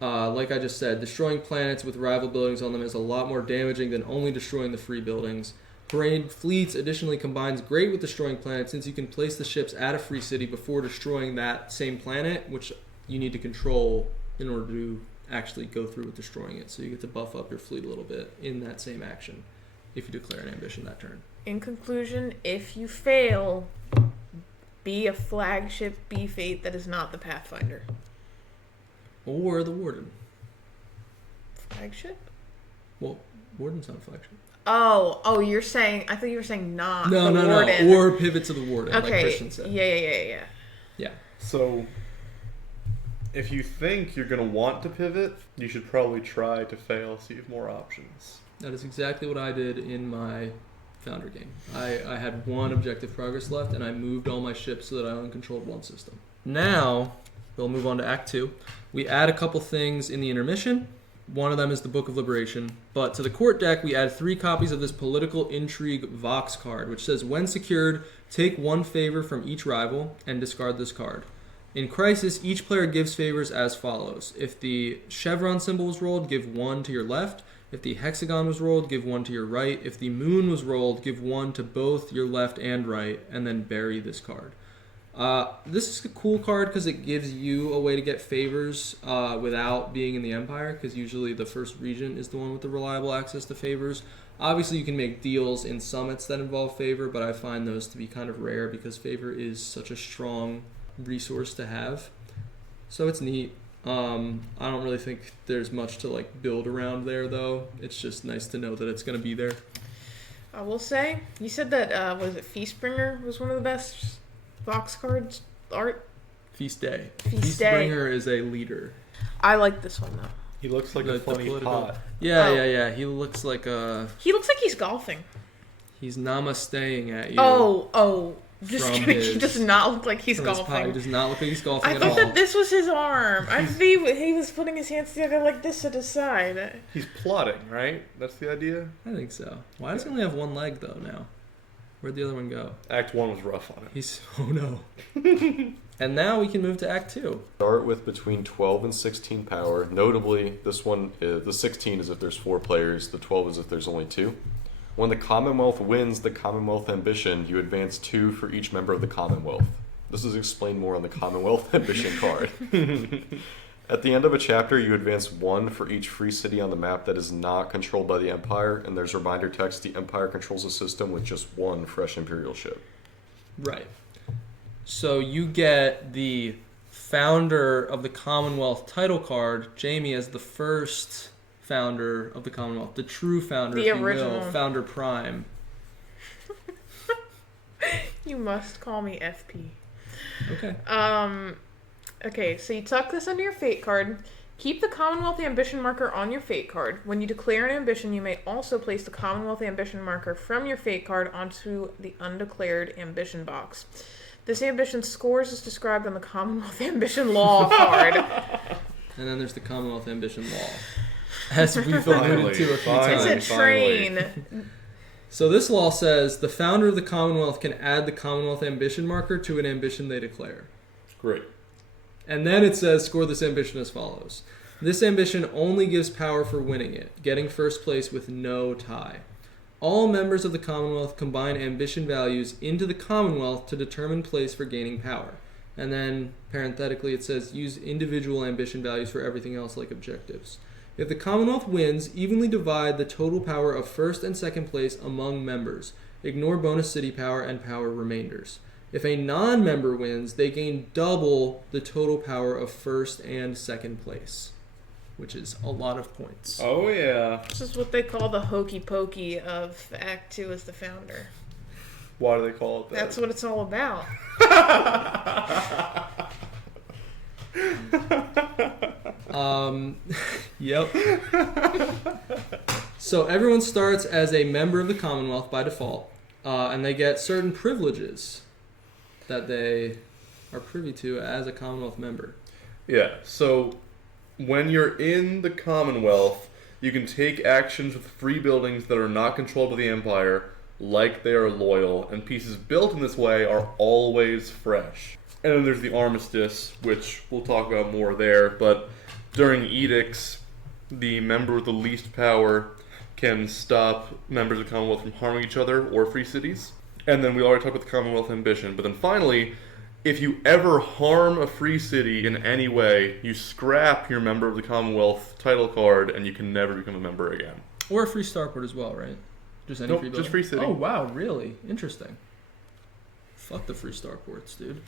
Like I just said, destroying planets with rival buildings on them is a lot more damaging than only destroying the free buildings. Parade Fleets additionally combines great with destroying planets since you can place the ships at a free city before destroying that same planet, which you need to control in order to actually go through with destroying it. So you get to buff up your fleet a little bit in that same action if you declare an ambition that turn. In conclusion, if you fail, be a flagship B-Fate that is not the Pathfinder. Or the Warden. Flagship? Well, Warden's not a flagship. Oh, you're saying, I thought you were saying not No, the Warden. No. Or pivot to the Warden, okay. like Christian said. Yeah. So, if you think you're going to want to pivot, you should probably try to fail so you have more options. That is exactly what I did in my Founder game. I had one objective progress left, and I moved all my ships so that I only controlled one system. Now, we'll move on to Act 2. We add a couple things in the intermission. One of them is the Book of Liberation. But to the court deck, we add 3 copies of this Political Intrigue Vox card, which says, when secured, take 1 favor from each rival and discard this card. In Crisis, each player gives favors as follows. If the chevron symbol was rolled, give 1 to your left. If the hexagon was rolled, give 1 to your right. If the moon was rolled, give 1 to both your left and right, and then bury this card. This is a cool card because it gives you a way to get favors without being in the Empire, because usually the first regent is the one with the reliable access to favors. Obviously, you can make deals in summits that involve favor, but I find those to be kind of rare because favor is such a strong resource to have. So it's neat. I don't really think there's much to build around there, though. It's just nice to know that it's going to be there. I will say, you said that, was it Feastbringer was one of the best Vox cards art? Feast Day. Feast Day. Feastbringer is a leader. I like this one, though. He looks like a funny pot. Yeah. He looks like He looks like he's golfing. he's namasteing at you. Oh. Just From kidding. his- He does not look like he's From his pie. He golfing. does not look like he's golfing I at thought all. that this was his arm. I think he was putting his hands together like this at his side. He's plotting, right? That's the idea? I think so. Why does he only have one leg, though, now? Where'd the other one go? Act 1 was rough on it. Oh no. And now we can move to Act 2. Start with between 12 and 16 power. Notably, this one, the 16 is if there's 4 players, the 12 is if there's only 2. When the Commonwealth wins the Commonwealth Ambition, you advance 2 for each member of the Commonwealth. This is explained more on the Commonwealth Ambition card. At the end of a chapter, you advance 1 for each free city on the map that is not controlled by the Empire, and there's reminder text, the Empire controls a system with just 1 fresh Imperial ship. Right. So you get the founder of the Commonwealth title card, Jamie, as the first founder of the Commonwealth, the true founder, The if you original. will, Founder Prime. You must call me FP. Okay. Okay, so you tuck this under your fate card. Keep the Commonwealth Ambition marker on your fate card. When you declare an ambition, you may also place the Commonwealth Ambition marker from your fate card onto the undeclared ambition box. This ambition scores is described on the Commonwealth Ambition Law card. And then there's the Commonwealth Ambition Law, as we've alluded to a few times. It's a train. So this law says the founder of the Commonwealth can add the Commonwealth Ambition marker to an ambition they declare. Great. And then it says, score this ambition as follows. This ambition only gives power for winning it, getting first place with no tie. All members of the Commonwealth combine ambition values into the Commonwealth to determine place for gaining power. And then, parenthetically, it says, use individual ambition values for everything else like objectives. If the Commonwealth wins, evenly divide the total power of first and second place among members. Ignore bonus city power and power remainders. If a non-member wins, they gain double the total power of first and second place, which is a lot of points. Oh, yeah. This is what they call the hokey pokey of Act 2 as the founder. Why do they call it that? That's what it's all about. Yep. So everyone starts as a member of the Commonwealth by default, and they get certain privileges that they are privy to as a Commonwealth member. Yeah, so when you're in the Commonwealth, you can take actions with free buildings that are not controlled by the Empire, like they are loyal, and pieces built in this way are always fresh. And then there's the Armistice, which we'll talk about more there, but during edicts, the member with the least power can stop members of the Commonwealth from harming each other or free cities. And then we already talked about the Commonwealth ambition, but then finally, if you ever harm a free city in any way, you scrap your member of the Commonwealth title card and you can never become a member again. Or a free starport as well, right? Just any Nope, free just building? free city. Oh, wow, really? Interesting. Fuck the free starports, dude.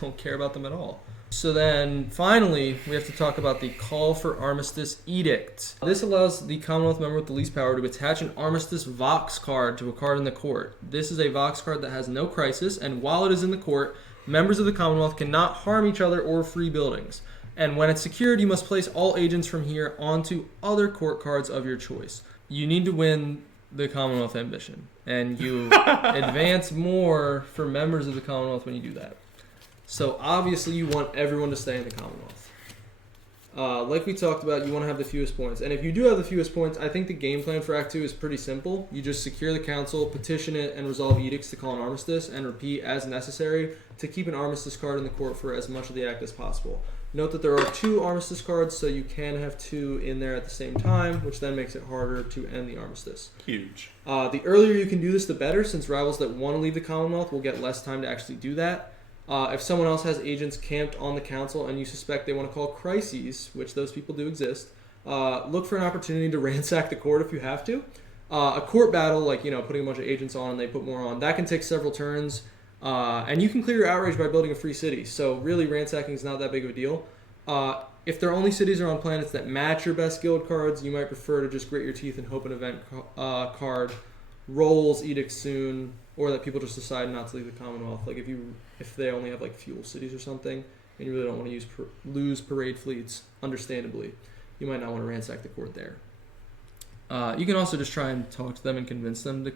Don't care about them at all. So then, finally, we have to talk about the Call for Armistice Edict. This allows the Commonwealth member with the least power to attach an Armistice Vox card to a card in the court. This is a Vox card that has no crisis, and while it is in the court, members of the Commonwealth cannot harm each other or free buildings. And when it's secured, you must place all agents from here onto other court cards of your choice. You need to win the Commonwealth ambition, and you advance more for members of the Commonwealth when you do that. So obviously you want everyone to stay in the Commonwealth. Like we talked about, you want to have the fewest points. And if you do have the fewest points, I think the game plan for Act 2 is pretty simple. You just secure the council, petition it, and resolve edicts to call an armistice, and repeat as necessary to keep an armistice card in the court for as much of the act as possible. Note that there are 2 armistice cards, so you can have 2 in there at the same time, which then makes it harder to end the armistice. Huge. The earlier you can do this, the better, since rivals that want to leave the Commonwealth will get less time to actually do that. If someone else has agents camped on the council and you suspect they want to call crises, which those people do exist, look for an opportunity to ransack the court if you have to. A court battle, like putting a bunch of agents on and they put more on, that can take several turns, and you can clear your outrage by building a free city. So really, ransacking is not that big of a deal. If their only cities are on planets that match your best guild cards, you might prefer to just grit your teeth and hope an event card rolls edicts soon, or that people just decide not to leave the Commonwealth. Like if they only have like fuel cities or something, and you really don't want to lose parade fleets, understandably, you might not want to ransack the court there. You can also just try and talk to them and convince them to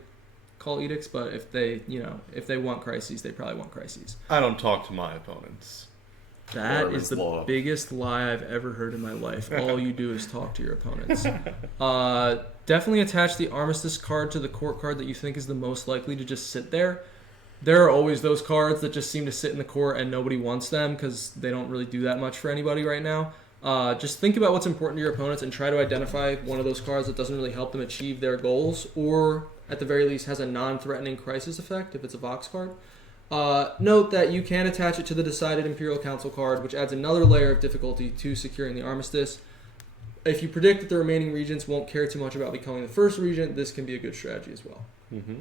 call edicts, but if they want crises, they probably want crises. I don't talk to my opponents. That Or is the law. biggest lie I've ever heard in my life. All you do is talk to your opponents. Definitely attach the armistice card to the court card that you think is the most likely to just sit there. There are always those cards that just seem to sit in the court and nobody wants them because they don't really do that much for anybody right now. Just think about what's important to your opponents and try to identify one of those cards that doesn't really help them achieve their goals, or at the very least has a non-threatening crisis effect if it's a Vox card. Note that you can attach it to the decided Imperial Council card, which adds another layer of difficulty to securing the armistice. If you predict that the remaining regents won't care too much about becoming the first regent, this can be a good strategy as well. Mm-hmm.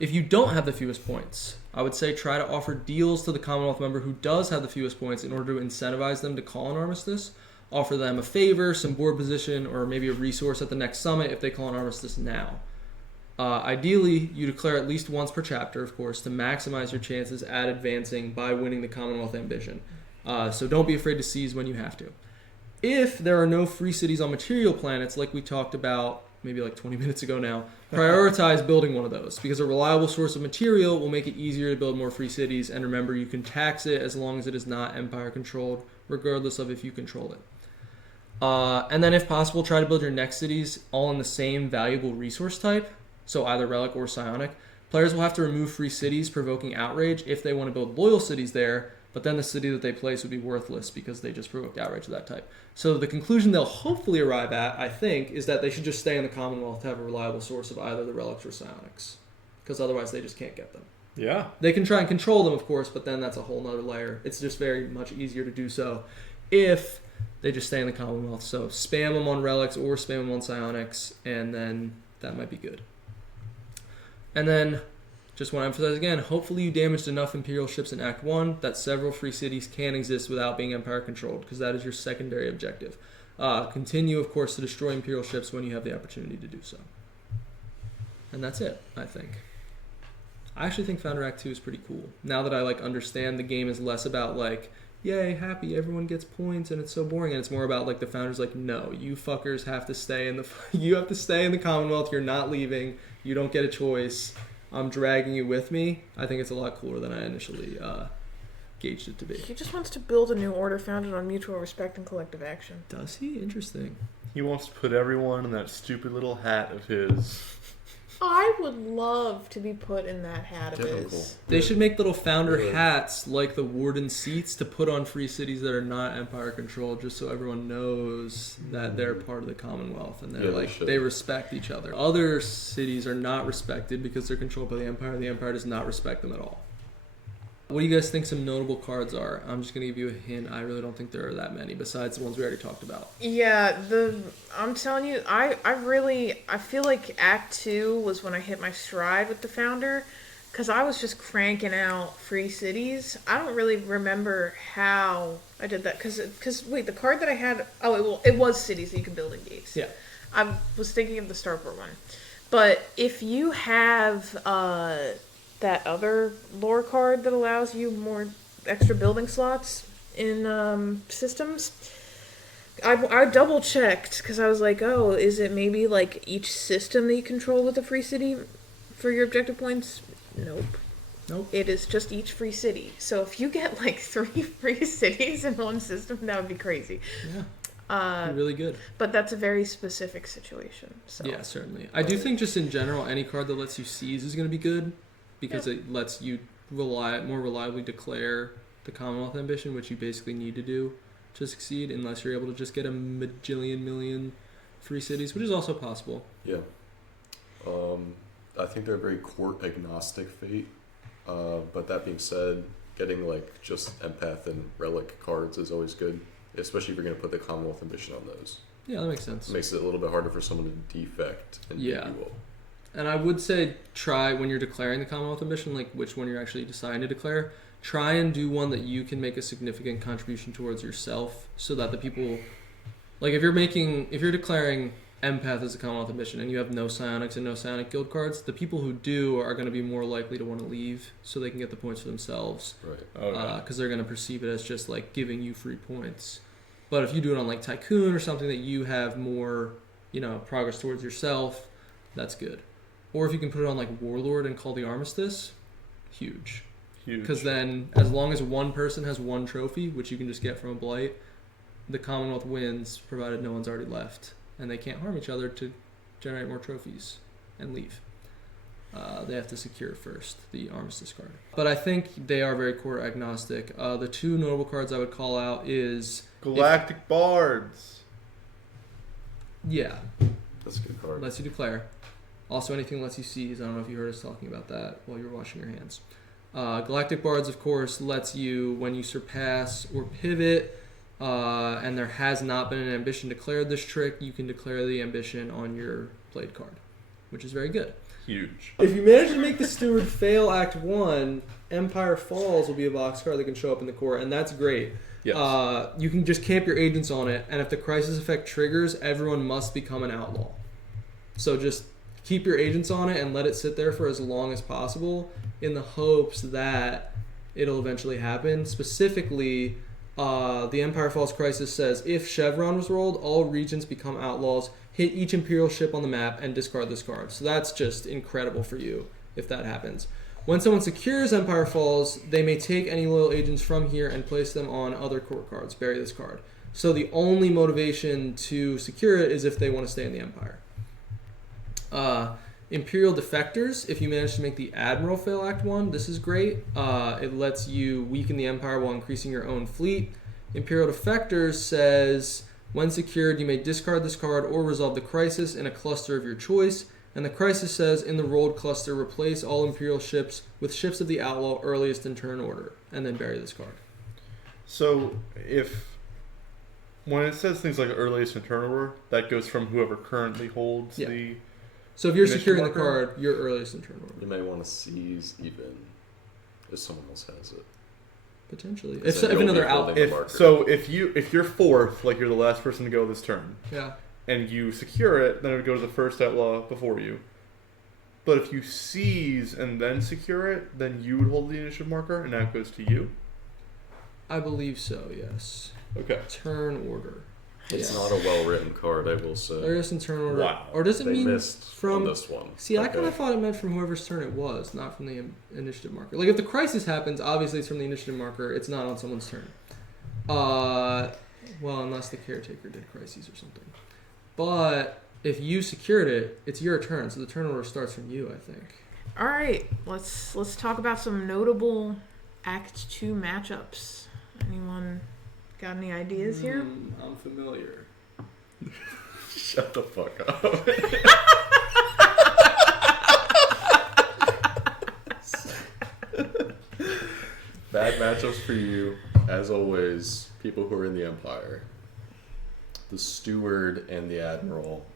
If you don't have the fewest points, I would say try to offer deals to the Commonwealth member who does have the fewest points in order to incentivize them to call an armistice. Offer them a favor, some board position, or maybe a resource at the next summit if they call an armistice now. Ideally, you declare at least once per chapter, of course, to maximize your chances at advancing by winning the Commonwealth ambition. So don't be afraid to seize when you have to. If there are no free cities on material planets, like we talked about maybe like 20 minutes ago now, prioritize building one of those, because a reliable source of material will make it easier to build more free cities, and remember, you can tax it as long as it is not Empire controlled, regardless of if you control it. And then if possible, try to build your next cities all in the same valuable resource type, so either relic or psionic. Players will have to remove free cities provoking outrage if they want to build loyal cities there, But then the city that they place would be worthless because they just provoked outrage of that type. So the conclusion they'll hopefully arrive at, I think, is that they should just stay in the Commonwealth to have a reliable source of either the relics or psionics. Because otherwise they just can't get them. Yeah. They can try and control them, of course, but then that's a whole nother layer. It's just very much easier to do so if they just stay in the Commonwealth. So spam them on relics or spam them on psionics, and then that might be good. And then, just want to emphasize again, hopefully you damaged enough Imperial ships in Act 1 that several free cities can exist without being Empire controlled, because that is your secondary objective. Continue, of course, to destroy Imperial ships when you have the opportunity to do so. And that's it, I think. I actually think Founder Act 2 is pretty cool. Now that I understand the game is less about yay, happy, everyone gets points and it's so boring, and it's more about the founders no, you fuckers have to stay in the Commonwealth, you're not leaving, you don't get a choice, I'm dragging you with me. I think it's a lot cooler than I initially gauged it to be. He just wants to build a new order founded on mutual respect and collective action. Does he? Interesting. He wants to put everyone in that stupid little hat of his. I would love to be put in that hat of Typical. his. They should make little founder Yeah. hats like the warden seats to put on free cities that are not Empire controlled, just so everyone knows that they're part of the Commonwealth and they're Yeah, they should. they respect each other. Other cities are not respected because they're controlled by the Empire. The Empire does not respect them at all. What do you guys think some notable cards are? I'm just going to give you a hint. I really don't think there are that many besides the ones we already talked about. Yeah, I'm telling you, I feel like Act 2 was when I hit my stride with the founder, because I was just cranking out free cities. I don't really remember how I did that, because wait, the card that I had, it was cities that you could build in gates. Yeah. I was thinking of the Starport one. But if you have that other lore card that allows you more extra building slots in systems, I double checked because I was like, oh, is it maybe each system that you control with a free city for your objective points? Nope. It is just each free city. So if you get 3 free cities in one system, that would be crazy. Yeah. Really good. But that's a very specific situation. So. Yeah, certainly. I do think just in general, any card that lets you seize is going to be good because it lets you more reliably declare the Commonwealth ambition, which you basically need to do to succeed, unless you're able to just get a million free cities, which is also possible. Yeah. I think they're a very court agnostic fate. But that being said, getting just empath and relic cards is always good, especially if you're going to put the Commonwealth ambition on those. Yeah, that makes sense. It makes it a little bit harder for someone to defect and beat you up. And I would say try, when you're declaring the Commonwealth ambition, which one you're actually deciding to declare, try and do one that you can make a significant contribution towards yourself, so that the people, if you're declaring empath as a Commonwealth ambition and you have no psionics and no psionic guild cards, the people who do are going to be more likely to want to leave so they can get the points for themselves. Right. Because they're going to perceive it as just giving you free points. But if you do it on Tycoon or something that you have more, progress towards yourself, that's good. Or if you can put it on Warlord and call the Armistice, huge. Because then, as long as one person has one trophy, which you can just get from a Blight, the Commonwealth wins, provided no one's already left. And they can't harm each other to generate more trophies and leave. They have to secure first the Armistice card. But I think they are very core agnostic. The 2 notable cards I would call out is... Galactic Bards. Yeah. That's a good card. Lets you declare. Also, anything lets you seize. I don't know if you heard us talking about that while you were washing your hands. Galactic Bards, of course, lets you, when you surpass or pivot, and there has not been an ambition declared this trick, you can declare the ambition on your played card, which is very good. Huge. If you manage to make the Steward fail Act 1, Empire Falls will be a box card that can show up in the core, and that's great. Yes. You can just camp your agents on it, and if the crisis effect triggers, everyone must become an outlaw. So just keep your agents on it and let it sit there for as long as possible in the hopes that it'll eventually happen. Specifically, the Empire Falls Crisis says, if Chevron was rolled, all regions become outlaws, hit each Imperial ship on the map, and discard this card. So that's just incredible for you if that happens. When someone secures Empire Falls, they may take any loyal agents from here and place them on other court cards. Bury this card. So the only motivation to secure it is if they want to stay in the Empire. Imperial defectors, if you manage to make the Admiral fail Act 1, this is great. It lets you weaken the Empire while increasing your own fleet. Imperial defectors says, when secured, you may discard this card or resolve the crisis in a cluster of your choice. And the crisis says, in the rolled cluster, replace all Imperial ships with ships of the Outlaw earliest in turn order, and then bury this card. So when it says things like earliest in turn order, that goes from whoever currently holds the... So if you're Mission securing the marker? card, you're earliest in turn order. You may want to seize even if someone else has it. Potentially. Because If then you'll another be holding out... the If marker. if you're fourth, like you're the last person to go this turn, Yeah. and you secure it, then it would go to the first outlaw before you. But if you seize and then secure it, then you would hold the initiative marker, and that goes to you. I believe so, yes. Okay. Turn order. It's Yeah. not a well-written card, I will say. Earliest in turn order. Wow. Or does it They mean missed from... on this one. See, I Okay. kind of thought it meant from whoever's turn it was, not from the initiative marker. Like, if the crisis happens, obviously it's from the initiative marker. It's not on someone's turn. Well, unless the caretaker did crises or something. But if you secured it, it's your turn, so the turn order starts from you, I think. All right, let's talk about some notable Act 2 matchups. Anyone got any ideas here? I'm familiar. Shut the fuck up. Bad matchups for you, as always, people who are in the Empire. The Steward and the Admiral.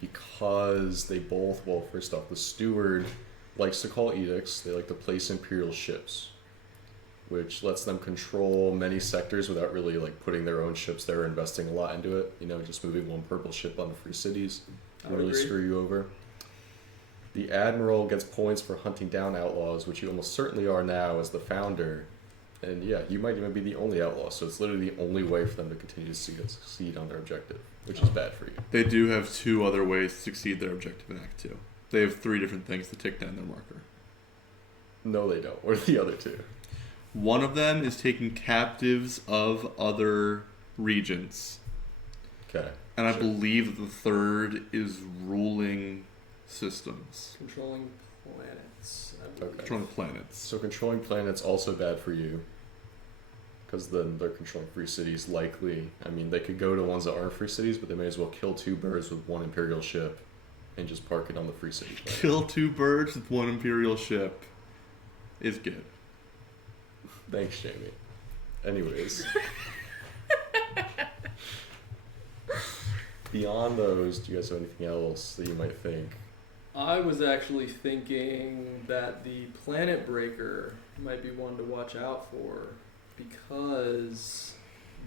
Because they both, well, first off, the Steward likes to call edicts. They like to place Imperial ships, which lets them control many sectors without really like putting their own ships there, investing a lot into it. You know, just moving one purple ship onto free cities I can really agree. screw you over. The Admiral gets points for hunting down outlaws, which you almost certainly are now as the founder. And yeah, you might even be the only outlaw, so it's literally the only way for them to continue to succeed on their objective, which is bad for you. They do have two other ways to succeed their objective in Act 2. They have three different things to take down their marker. No, they don't. Or the other two. One of them is taking captives of other regions. Okay. And I Sure. believe that the third is ruling systems. Controlling planets. I believe. Okay. Controlling planets. So controlling planets also bad for you, because then they're controlling free cities. Likely, I mean, they could go to ones that aren't free cities, but they may as well kill two birds with one Imperial ship, and just park it on the free city planet. Kill two birds with one Imperial ship is good. Thanks, Jamie. Anyways, beyond those, do you guys have anything else that you might think? I was actually thinking that the Planet Breaker might be one to watch out for because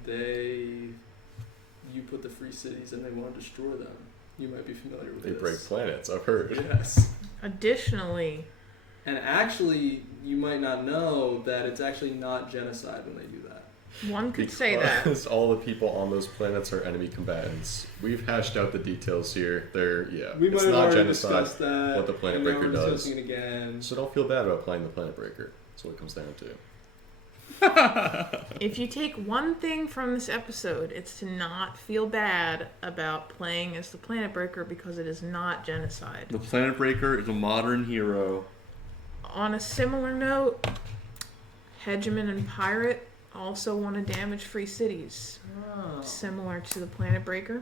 you put the free cities and they want to destroy them. You might be familiar with They this. break planets. I've heard. Yes. Additionally, And actually, you might not know that it's actually not genocide when they do that. one could say that. Because all the people on those planets are enemy combatants. We've hashed out the details here. It's not genocide. that. what the Planet and now Breaker we're does. discussing it again. So don't feel bad about playing the Planet Breaker. That's what it comes down to. If you take one thing from this episode, it's to not feel bad about playing as the Planet Breaker because it is not genocide. The Planet Breaker is a modern hero. On a similar note, Hegemon and Pirate also want to damage free cities, Oh. similar to the Planet Breaker.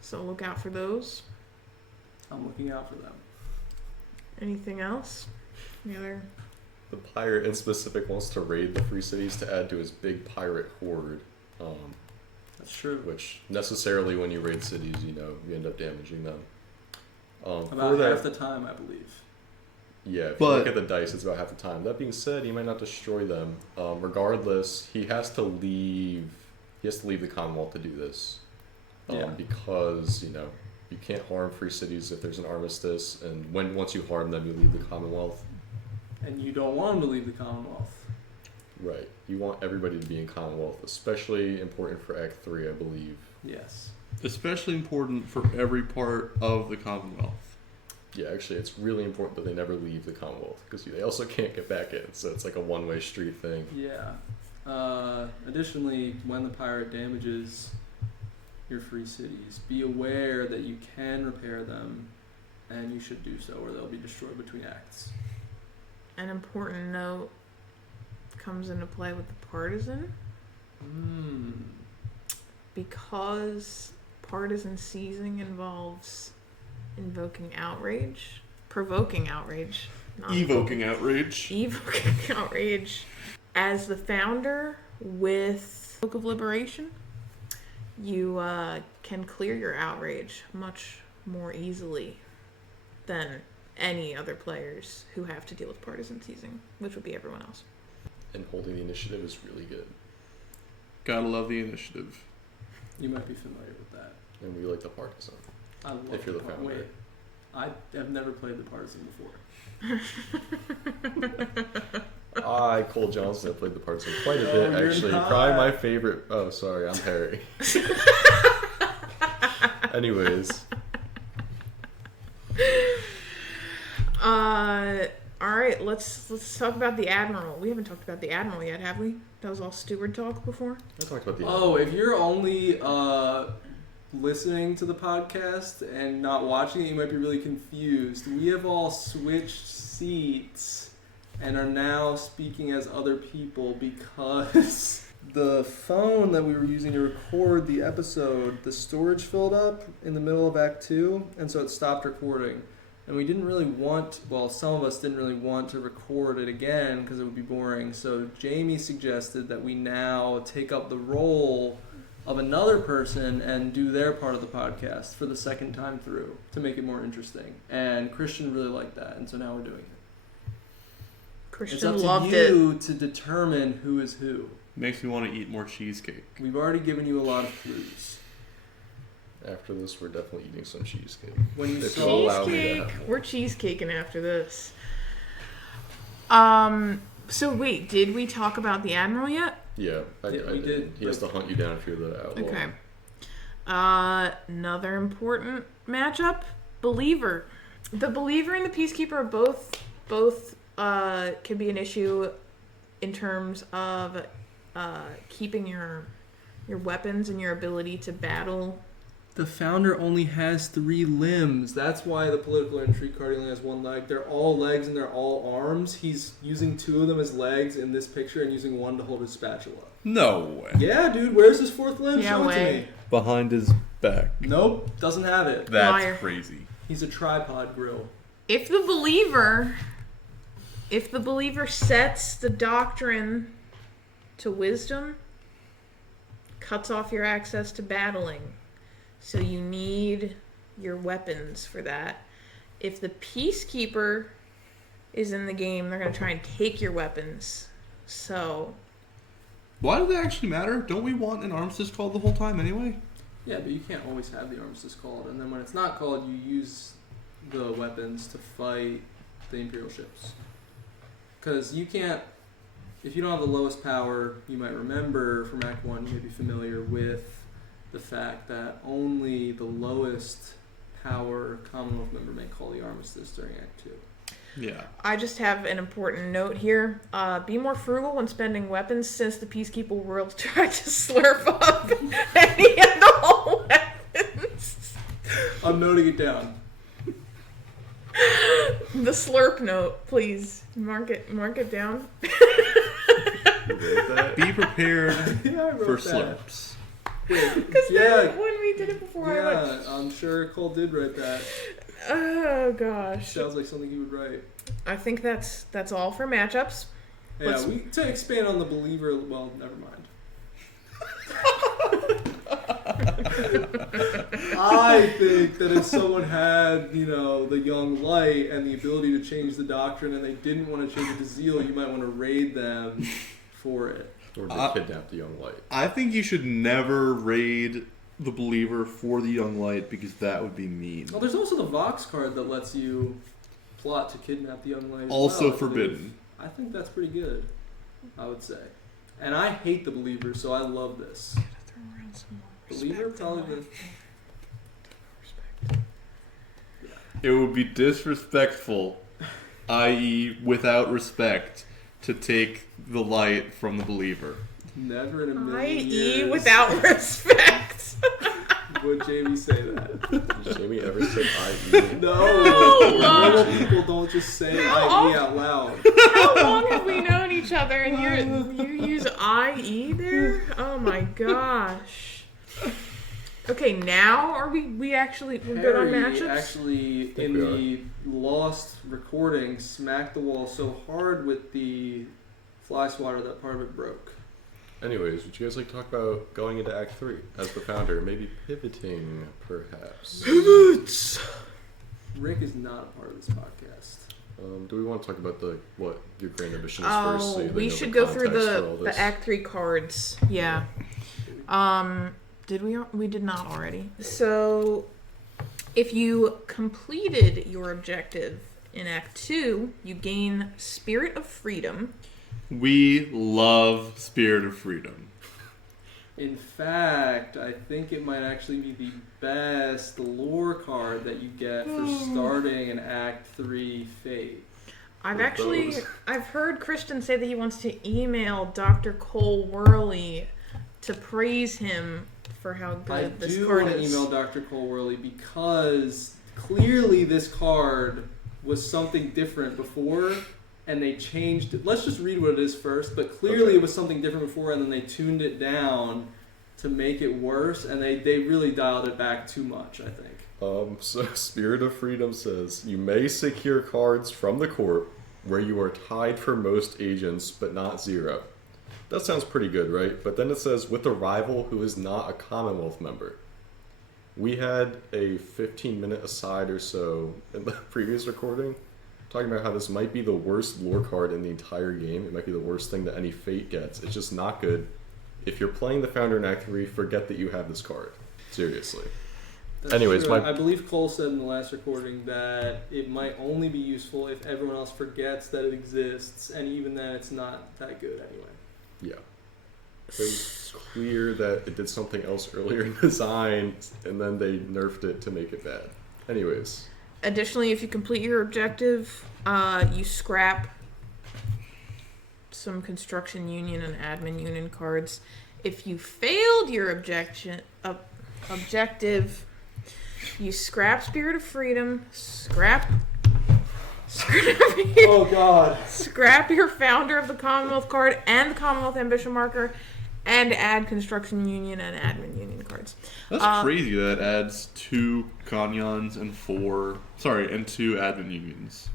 So look out for those. I'm looking out for them. Anything else? Any other? The pirate in specific wants to raid the free cities to add to his big pirate horde. That's true. Which necessarily, when you raid cities, you end up damaging them. For About that, half the time, I believe. yeah, if you But- look at the dice, it's about half the time. That being said, he might not destroy them. Regardless, he has to leave. He has to leave the Commonwealth to do this, Yeah. because you can't harm free cities if there's an armistice, and once you harm them, you leave the Commonwealth. And you don't want them to leave the Commonwealth. Right. You want everybody to be in Commonwealth, especially important for Act 3, I believe. Yes. Especially important for every part of the Commonwealth. Yeah, actually, it's really important that they never leave the Commonwealth, because they also can't get back in, so it's like a one-way street thing. Yeah. Additionally, when the pirate damages your free cities, be aware that you can repair them and you should do so, or they'll be destroyed between acts. An important note comes into play with the partisan. Because partisan seizing involves invoking outrage, provoking outrage, not Evoking outrage. evoking outrage. As the founder with Book of Liberation, you can clear your outrage much more easily than any other players who have to deal with partisan seizing, which would be everyone else. And holding the initiative is really good. Gotta love the initiative. You might be familiar with that. And we like the partisan. I love If you're the founder. Wait, I have never played the partisan before. Cole Johnson, have played the partisan quite a No, bit, you're actually. not. Probably my favorite. Oh, sorry, I'm Harry. Anyways. All right, let's talk about the Admiral. We haven't talked about the Admiral yet, have we? That was all steward talk before. I talked about the Oh, if you're only listening to the podcast and not watching it, you might be really confused. We have all switched seats and are now speaking as other people because the phone that we were using to record the episode, the storage filled up in the middle of Act 2, and so it stopped recording. And we didn't really want, well, some of us didn't really want to record it again because it would be boring. So Jamie suggested that we now take up the role of another person and do their part of the podcast for the second time through to make it more interesting. And Christian really liked that, and so now we're doing it. Christian It's up to loved it. you to determine who is who. Makes me want to eat more cheesecake. We've already given you a lot of clues. After this, we're definitely eating some cheesecake. When you If saw you'll allow me to Cheesecake. have more. We're cheesecaking after this. So wait, did we talk about the Admiral yet? Yeah, I we did. He has to hunt you down if you're the outlaw. Okay. Another important matchup, Believer. The Believer and the Peacekeeper are both can be an issue in terms of keeping your weapons and your ability to battle. The founder only has 3 limbs. That's why the political intrigue card only has 1 leg. They're all legs and they're all arms. He's using 2 of them as legs in this picture and using 1 to hold his spatula. No way. Yeah, dude, where's his 4th limb? Yeah, Show it to way. me. Behind his back. Nope, doesn't have it. That's Liar. crazy. He's a tripod grill. If the believer sets the doctrine to wisdom, cuts off your access to battling. So you need your weapons for that. If the Peacekeeper is in the game, they're going to try and take your weapons. So Why does that actually matter? Don't we want an armistice called the whole time anyway? Yeah, but you can't always have the armistice called. And then when it's not called, you use the weapons to fight the Imperial ships. Because you can't... If you don't have the lowest power, you might remember from Act 1, you may be familiar with the fact that only the lowest power Commonwealth member may call the armistice during Act 2. Yeah. I just have an important note here. Be more frugal when spending weapons since the Peacekeeper world tried to slurp up any of the whole weapons. I'm noting it down. The slurp note, please. Mark it down. You wrote that? Be prepared Yeah, I wrote for that. slips. Because Yeah. when we did it before, I Yeah, went, I'm sure Cole did write that. oh gosh. Sounds like something he would write. I think that's all for matchups. Yeah, Let's- to expand on the believer, well, never mind. I think that if someone had, the young light and the ability to change the doctrine and they didn't want to change it to zeal, you might want to raid them for it. Or to kidnap the young light. I think you should never raid the believer for the young light because that would be mean. Well, there's also the Vox card that lets you plot to kidnap the young light. as Also well, I believe. forbidden. I think that's pretty good, I would say. And I hate the believer, so I love this. Believer probably the... It would be disrespectful, i.e., without respect, to take the light from the believer. Never in a million I.e. years. without respect. Would Jamie say that? Did Jamie ever say IE? No! Normal people don't just say IE out loud. How long have we known each other and you use IE there? Oh my gosh. Okay, now are we we're good on Harry matchups? actually, in the lost recording, smacked the wall so hard with the fly swatter that part of it broke. Anyways, would you guys like to talk about going into Act 3 as the founder? Maybe pivoting, perhaps. Pivots! Rick is not a part of this podcast. Do we want to talk about what your grand ambition is first? So We should go through the Act 3 cards. Yeah. Did we? We did not already. So, if you completed your objective in Act 2, you gain Spirit of Freedom. We love Spirit of Freedom. In fact, I think it might actually be the best lore card that you get for starting an Act 3 Fate. I've heard Christian say that he wants to email Dr. Cole Worley to praise him for how good this card is. I do want to email Dr. Cole Worley because clearly this card was something different before and they changed it. Let's just read what it is first, but clearly it was something different before and then they tuned it down to make it worse and they really dialed it back too much, I think. So Spirit of Freedom says, you may secure cards from the court where you are tied for most agents, but not 0. That sounds pretty good, right? But then it says, with a rival who is not a Commonwealth member. We had a 15-minute aside or so in the previous recording talking about how this might be the worst lore card in the entire game. It might be the worst thing that any Fate gets. It's just not good. If you're playing the Founder in Act 3, forget that you have this card. Seriously. That's Anyways, true. I believe Cole said in the last recording that it might only be useful if everyone else forgets that it exists, and even then it's not that good anyway. Yeah. It was clear that it did something else earlier in design, and then they nerfed it to make it bad. Anyways. Additionally, if you complete your objective, you scrap some Construction Union and Admin Union cards. If you failed your objective, you scrap Spirit of Freedom, scrap Oh God! Scrap your Founder of the Commonwealth card and the Commonwealth Ambition marker, and add Construction Union and Admin Union cards. That's crazy that adds 2 Ganyons and 2 Admin Unions.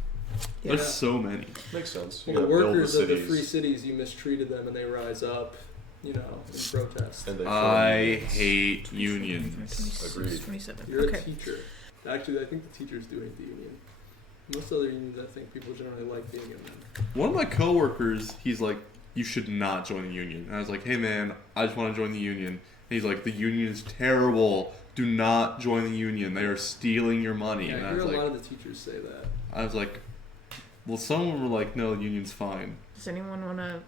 Yeah. There's so many. Makes sense. Well, the workers of the free cities, you mistreated them and they rise up, in protest. And I hate unions. Agreed. 27. You're Okay. a teacher. Actually, I think the teachers do hate the union. Most other unions, I think people generally like being in them. One of my coworkers, he's like, you should not join the union. And I was like, hey man, I just want to join the union. And he's like, the union is terrible. Do not join the union. They are stealing your money. Yeah, and I I hear was a like, lot of the teachers say that. I was like, well, some of them were like, no, the union's fine. Does anyone want to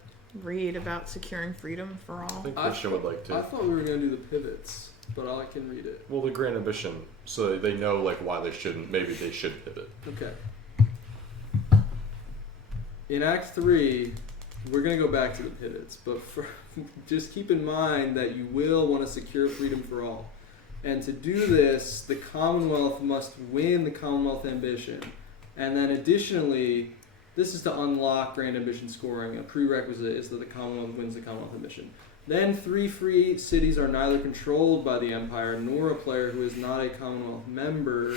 read about securing freedom for all? I think Christian would like I to. thought we were going to do the pivots, but I can read it. Well, the grand ambition, so they know why they shouldn't. Maybe they should pivot. Okay. In Act 3, we're going to go back to the pivots, but just keep in mind that you will want to secure freedom for all. And to do this, the Commonwealth must win the Commonwealth Ambition. And then additionally, this is to unlock Grand Ambition scoring. A prerequisite is that the Commonwealth wins the Commonwealth Ambition. Then 3 free cities are neither controlled by the Empire nor a player who is not a Commonwealth member,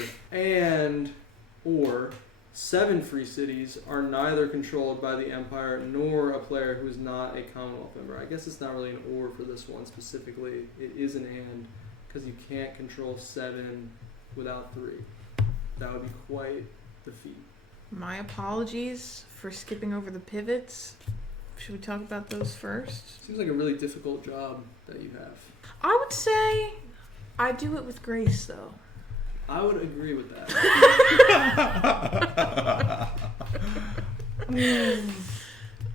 or 7 free cities are neither controlled by the Empire nor a player who is not a Commonwealth member. I guess it's not really an or for this one specifically. It is an and, because you can't control 7 without 3. That would be quite the feat. My apologies for skipping over the pivots. Should we talk about those first? Seems like a really difficult job that you have. I would say I do it with grace, though. I would agree with that.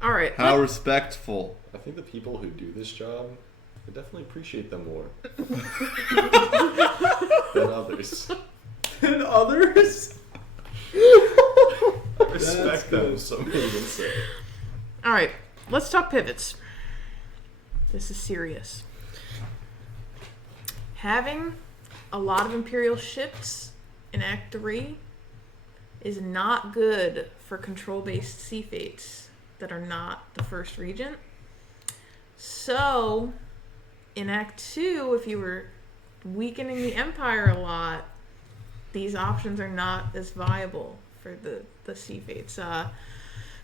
All right. How respectful. I think the people who do this job, I definitely appreciate them more than others. And others? I respect them, so many can say. All right. Let's talk pivots. This is serious. Having a lot of Imperial ships in Act 3 is not good for control-based sea fates that are not the first regent. So, in Act 2, if you were weakening the Empire a lot, these options are not as viable for the sea fates.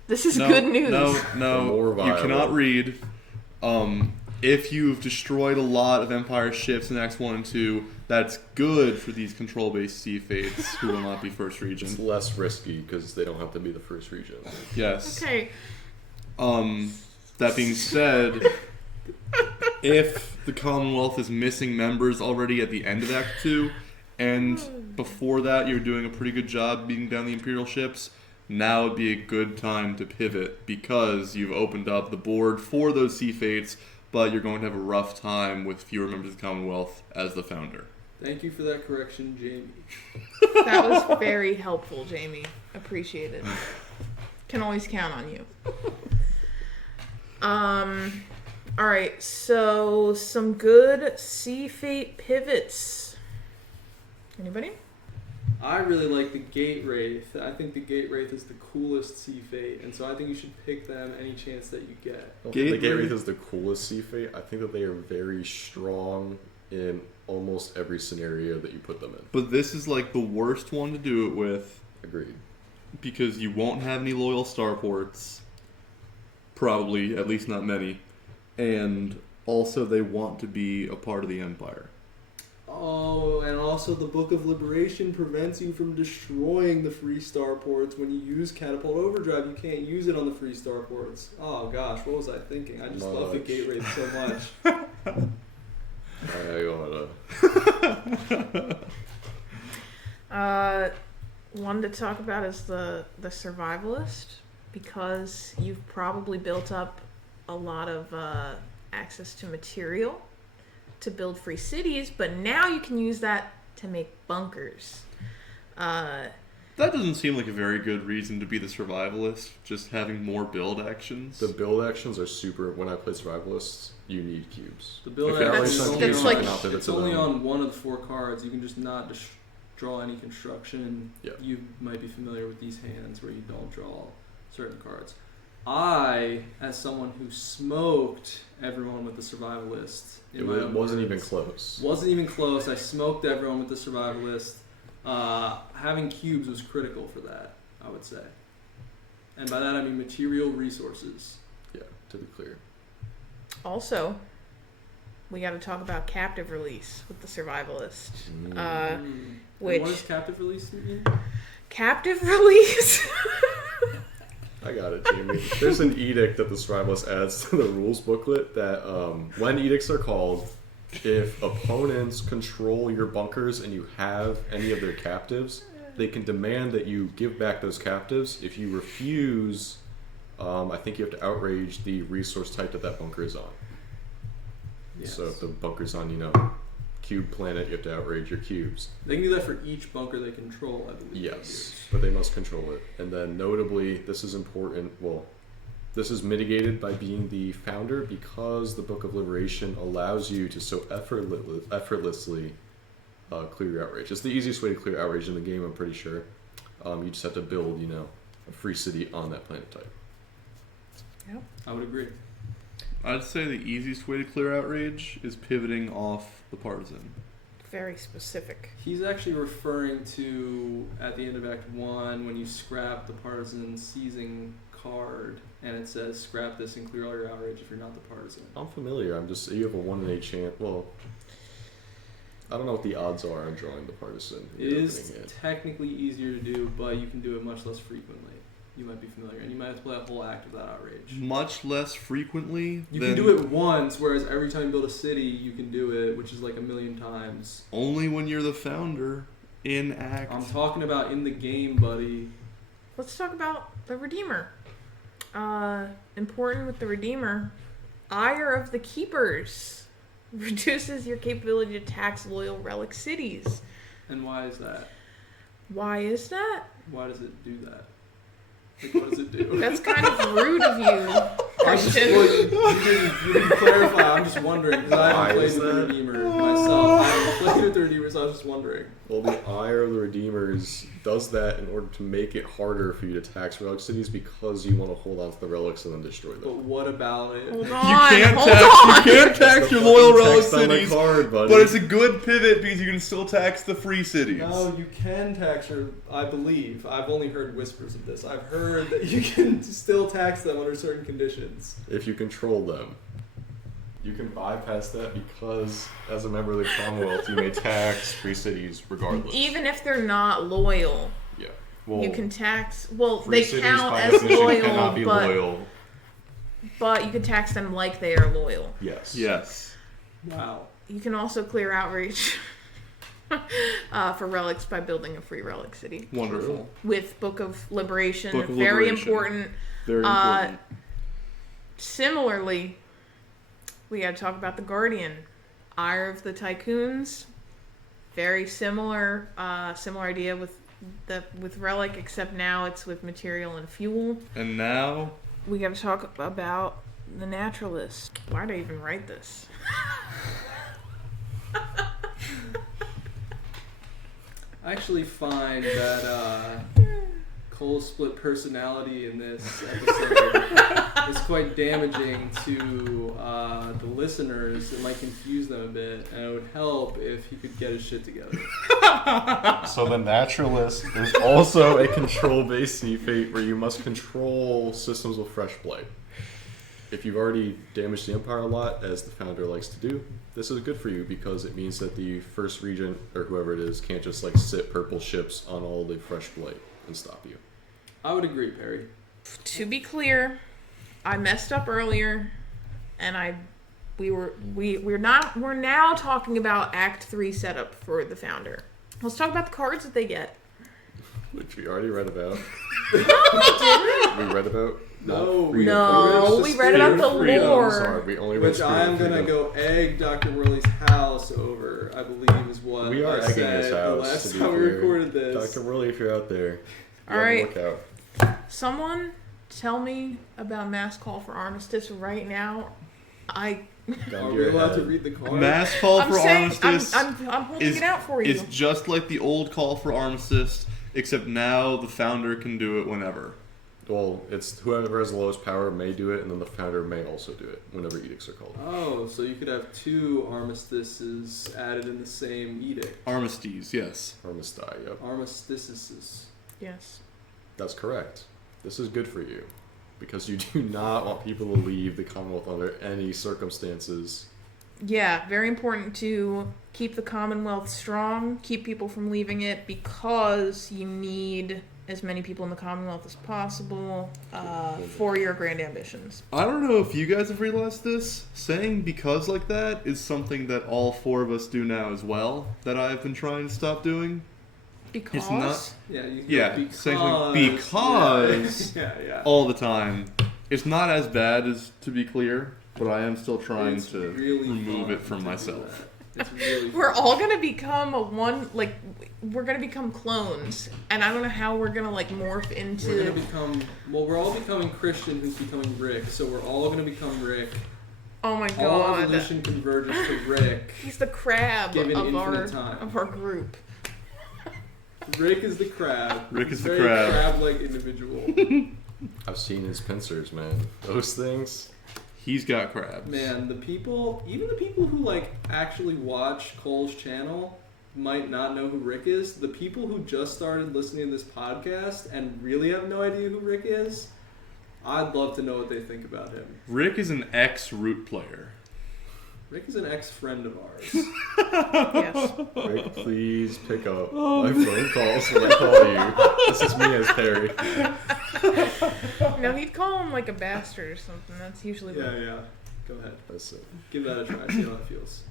This is good news. More You viable. cannot read. If you've destroyed a lot of Empire ships in Acts 1 and 2, that's good for these control-based sea fates who will not be first regent. It's less risky because they don't have to be the first regent. Yes. Okay. That being said, if the Commonwealth is missing members already at the end of Act 2, and before that you're doing a pretty good job beating down the Imperial ships, now would be a good time to pivot because you've opened up the board for those sea fates, but you're going to have a rough time with fewer members of the Commonwealth as the founder. Thank you for that correction, Jamie. That was very helpful, Jamie. Appreciate it. Can always count on you. Alright, so some good sea fate pivots. Anybody? I really like the Gate Wraith. I think the Gate Wraith is the coolest sea fate, and so I think you should pick them any chance that you get. I don't think Gate the Gate Wraith- Wraith is the coolest sea fate. I think that they are very strong in almost every scenario that you put them in. But this is like the worst one to do it with Agreed. because you won't have any loyal starports. Probably, at least not many. And also they want to be a part of the Empire. Oh, and also the Book of Liberation prevents you from destroying the free starports. When you use Catapult Overdrive, you can't use it on the free starports. Oh gosh, what was I thinking? I just love the Much. Gate Wraith so much. One to talk about is the survivalist, because you've probably built up a lot of access to material to build free cities, but now you can use that to make bunkers. That doesn't seem like a very good reason to be the survivalist, just having more build actions. The build actions are super. When I play survivalists, you need cubes. The build If you're action always is on only that's cubes, like- you cannot pivot it's to only them. on one of the 4 cards. You can just not draw any construction. Yeah. You might be familiar with these hands where you don't draw certain cards. I, as someone who smoked everyone with the survivalist, in my own wasn't even words, close. Wasn't even close. I smoked everyone with the survivalist. Having cubes was critical for that, I would say. And by that I mean material resources. Yeah, to be clear. Also, we got to talk about captive release with the survivalist. And Which what does captive release mean? captive release? I got it, Jamie. There's an edict that the survivalist adds to the rules booklet that when edicts are called, if opponents control your bunkers and you have any of their captives, they can demand that you give back those captives. If you refuse, I think you have to outrage the resource type that bunker is on. Yes. So if the bunker's on, cube planet, you have to outrage your cubes. They can do that for each bunker they control, I believe. Yes, but they must control it. And then notably, this is important, this is mitigated by being the founder because the Book of Liberation allows you to so effortlessly clear your outrage. It's the easiest way to clear outrage in the game, I'm pretty sure. You just have to build, a free city on that planet type. Yep. I would agree. I'd say the easiest way to clear outrage is pivoting off the partisan. Very specific. He's actually referring to, at the end of Act 1, when you scrap the partisan seizing card, and it says, scrap this and clear all your outrage if you're not the partisan. I'm familiar. You have a 1 in 8 chance. Well, I don't know what the odds are on drawing the partisan. It is technically easier to do, but you can do it much less frequently. You might be familiar, and you might have to play a whole act without outrage. Much less frequently. You than can do it once, whereas every time you build a city, you can do it, which is like 1,000,000 times. only when you're the founder in Act. I'm talking about in the game, buddy. Let's talk about the Redeemer. Important with the Redeemer, Ire of the Keepers reduces your capability to tax loyal relic cities. And why is that? Why is that? Why does it do that? Like, what does it do? That's kind of rude of you. Christian. You didn't clarify. I'm just wondering because I Why haven't played is with the that? Redeemer myself. I haven't played with the Redeemer, so I was just wondering. Well, the Ire of the Redeemers does that in order to make it harder for you to tax relic cities because you want to hold on to the relics and then destroy But them. what about it? Hold You on. can't hold tax. on. You can't tax That's your the loyal fucking relic text on the cities, card, buddy. but it's a good pivot because you can still tax the free cities. No, you can tax your. I believe. I've only heard whispers of this. I've heard that you can still tax them under certain conditions. If you control them. You can bypass that because, as a member of the Commonwealth, you may tax free cities regardless. Even if they're not loyal, Yeah. Well, you can tax. Well, free they cities count by as definition loyal, cannot be loyal. but you can tax them like they are loyal. Yes. Yes. Wow. You can also clear outreach for relics by building a free relic city Wonderful. with Book of Liberation. Book of Very Liberation. important. Very important. Similarly, we got to talk about the Guardian, Ire of the Tycoons. Very similar, similar idea with relic, except now it's with material and fuel. And now, We got to talk about the Naturalist. Why did I even write this? I actually find that Cole's split personality in this episode is quite damaging to the listeners. It might confuse them a bit, and it would help if he could get his shit together. So the Naturalist is also a control-based sea fate where you must control systems with fresh blight. If you've already damaged the Empire a lot, as the founder likes to do, this is good for you because it means that the first regent, or whoever it is, can't just like sit purple ships on all the fresh blight and stop you. I would agree, Perry. To be clear, I messed up earlier, and we're now talking about Act 3 setup for the Founder. Let's talk about the cards that they get. Which we already read about. No, we didn't. We read about? No. Freedom No, Fighters. we read about the Freedom. lore. Sorry, we only read Which Freedom I'm gonna Freedom. go egg Dr. Worley's house over, I believe is what We are I egging said his the house, last to be time we clear. recorded this. Dr. Worley, if you're out there, you All have to right. look out. Someone tell me about Mass Call for Armistice right now. Are Gun to we your allowed to head. read the card? Mass Call I'm for saying, Armistice I'm holding is, it out for you. is just like the old Call for Armistice, except now the Founder can do it whenever. Well, it's whoever has the lowest power may do it, and then the founder may also do it whenever edicts are called. Oh, so you could have two armistices added in the same edict. Armistice, yes. Armistice, yep. Armistices. Yes. That's correct. This is good for you. Because you do not want people to leave the Commonwealth under any circumstances. Yeah, very important to keep the Commonwealth strong, keep people from leaving it, because you need as many people in the Commonwealth as possible for your grand ambitions. I don't know if you guys have realized this. Saying because like that is something that all four of us do now as well, that I've been trying to stop doing. Because It's not Yeah, you can Yeah, go saying something because. because- Yeah. all the time. It's not as bad as to be clear, but I am still trying It's to really remove fun it from to do myself. that. It's really we're fun. all gonna become we're gonna become clones, and I don't know how we're gonna morph into. We're gonna become. Well, we're all becoming Christian, who's becoming Rick. So we're all gonna become Rick. Oh my All god! evolution converges to Rick. He's the crab Given of infinite time. our group. Rick is the crab. Rick is the Very crab. crab-like individual. I've seen his pincers, man. Those things. He's got crabs. Man, even the people who actually watch Cole's channel might not know who Rick is. The people who just started listening to this podcast and really have no idea who Rick is, I'd love to know what they think about him. Rick is an ex-root player. Rick is an ex-friend of ours. Yes. Rick, please pick up my phone calls when I call you. This is me as Perry. No, he'd call him a bastard or something. That's usually what Yeah. Go ahead. That's it. Give that a try. See how it feels.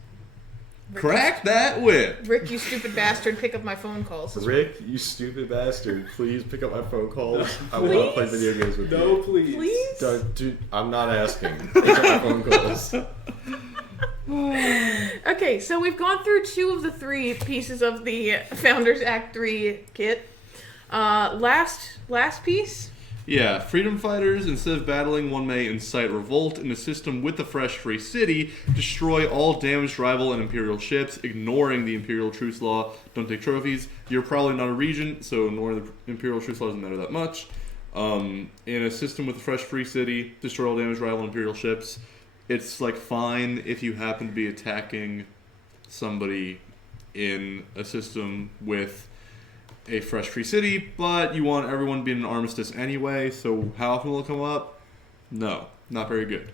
Rick, Crack that whip! Rick, you stupid bastard, pick up my phone calls. Rick, you stupid bastard. Please pick up my phone calls. I want to play Please? video games with No, you. please. Please? Dude, I'm not asking. Pick up my phone calls. Okay, so we've gone through 2 of the 3 pieces of the Founders Act 3 kit. Last piece, Yeah, freedom fighters, instead of battling, one may incite revolt in a system with the fresh free city, destroy all damaged rival and Imperial ships, ignoring the Imperial truce law, don't take trophies. You're probably not a regent, so ignoring the Imperial truce law doesn't matter that much. In a system with a fresh free city, destroy all damaged rival and Imperial ships. It's like fine if you happen to be attacking somebody in a system with a fresh free city, but you want everyone to be in an armistice anyway, so how often will it come up? No, not very good.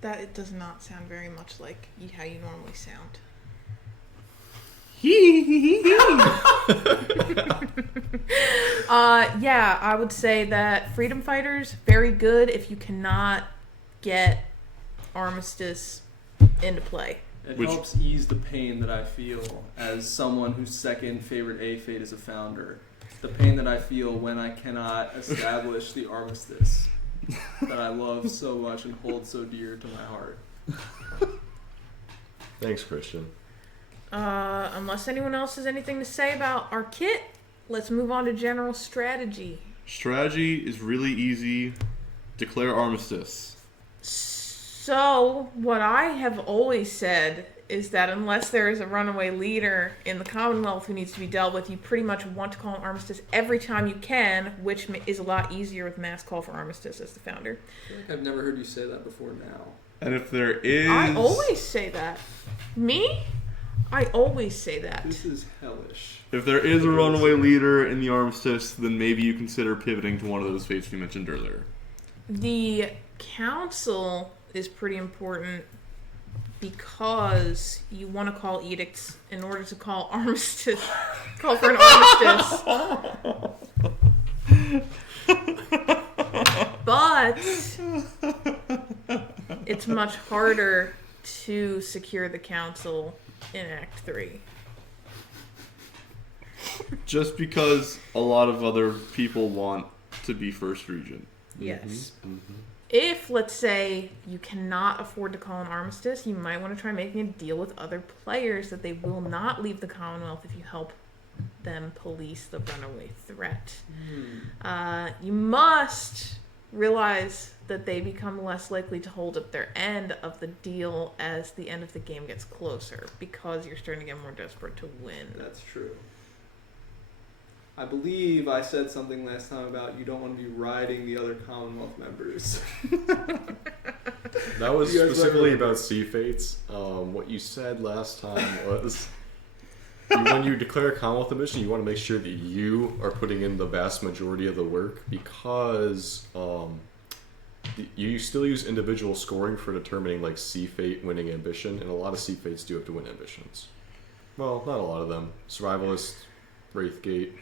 That it does not sound very much like how you normally sound. Yeah, I would say that freedom fighters, very good if you cannot get armistice into play. It helps ease the pain that I feel as someone whose second favorite A fate is a founder. The pain that I feel when I cannot establish the armistice that I love so much and hold so dear to my heart. Thanks, Christian. Unless anyone else has anything to say about our kit, let's move on to general strategy. Strategy is really easy. Declare armistice. So, what I have always said is that unless there is a runaway leader in the Commonwealth who needs to be dealt with, you pretty much want to call an armistice every time you can, which is a lot easier with mass call for armistice as the founder. I feel like I've never heard you say that before now. And if there is... I always say that. Me? I always say that. This is hellish. If there is a runaway leader in the armistice, then maybe you consider pivoting to one of those fates we mentioned earlier. The council is pretty important because you want to call edicts in order to call armistice. Call for an armistice. But it's much harder to secure the council in Act 3. Just because a lot of other people want to be first regent. Yes. Mm-hmm. If, let's say, you cannot afford to call an armistice, you might want to try making a deal with other players that they will not leave the Commonwealth if you help them police the runaway threat. You must realize that they become less likely to hold up their end of the deal as the end of the game gets closer, because you're starting to get more desperate to win. That's true. I believe I said something last time about you don't want to be riding the other Commonwealth members. That was specifically about sea fates. What you said last time was when you declare a Commonwealth ambition, you want to make sure that you are putting in the vast majority of the work, because you still use individual scoring for determining like sea fate winning ambition, and a lot of sea fates do have to win ambitions. Well, not a lot of them. Survivalist, Wraithgate.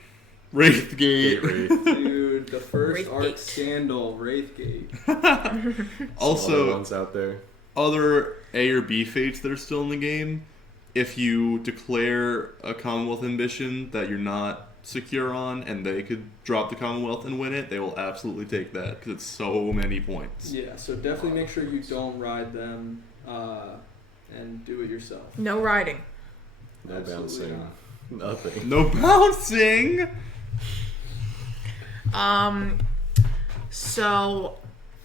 Wraithgate. Dude, the first Wraithgate. arc scandal, Wraithgate. Also, Also, ones out there. other A or B fates that are still in the game, if you declare a Commonwealth ambition that you're not secure on and they could drop the Commonwealth and win it, they will absolutely take that because it's so many points. Yeah, so definitely make sure you don't ride them and do it yourself. No riding. No Absolutely bouncing. not. Nothing. No bouncing! So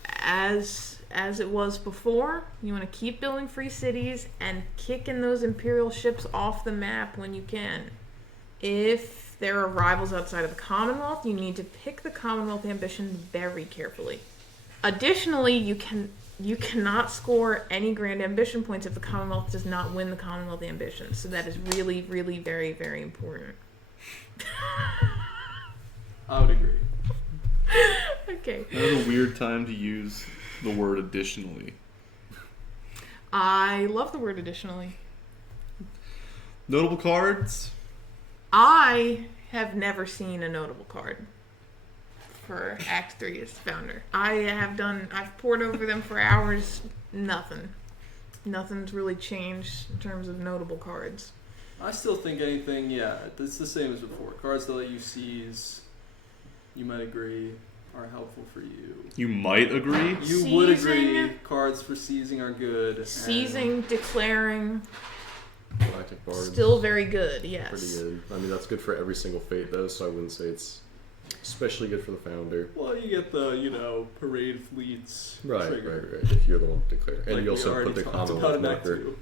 as it was before, you want to keep building free cities and kicking those Imperial ships off the map when you can. If there are rivals outside of the Commonwealth, you need to pick the Commonwealth ambition very carefully. Additionally, you cannot score any grand ambition points if the Commonwealth does not win the Commonwealth ambition. So that is really, really very, very important. I would agree. Okay. That was a weird time to use the word additionally. I love the word additionally. Notable cards? I have never seen a notable card for Act 3 as founder. I've poured over them for hours. Nothing's really changed in terms of notable cards. I still think anything, it's the same as before. Cards that let you seize, you might agree, are helpful for you. You might agree? You would Seizing. agree cards for seizing are good. Seizing, declaring, Galactic Bards. still very good, yes. Pretty good. I mean, that's good for every single fate, though, so I wouldn't say it's especially good for the founder. Well, you get the, parade fleets Right, trigger. right. If you're the one to declare. And Like you we also already put the talked about Commonwealth in Act marker. 2.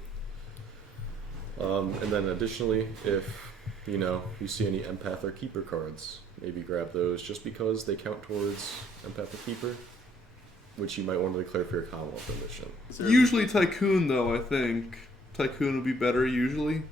And then additionally, if, you see any Empath or Keeper cards, maybe grab those just because they count towards Empath or Keeper, which you might want to declare for your Commonwealth ambition. Usually Tycoon, though, I think. Tycoon would be better, usually.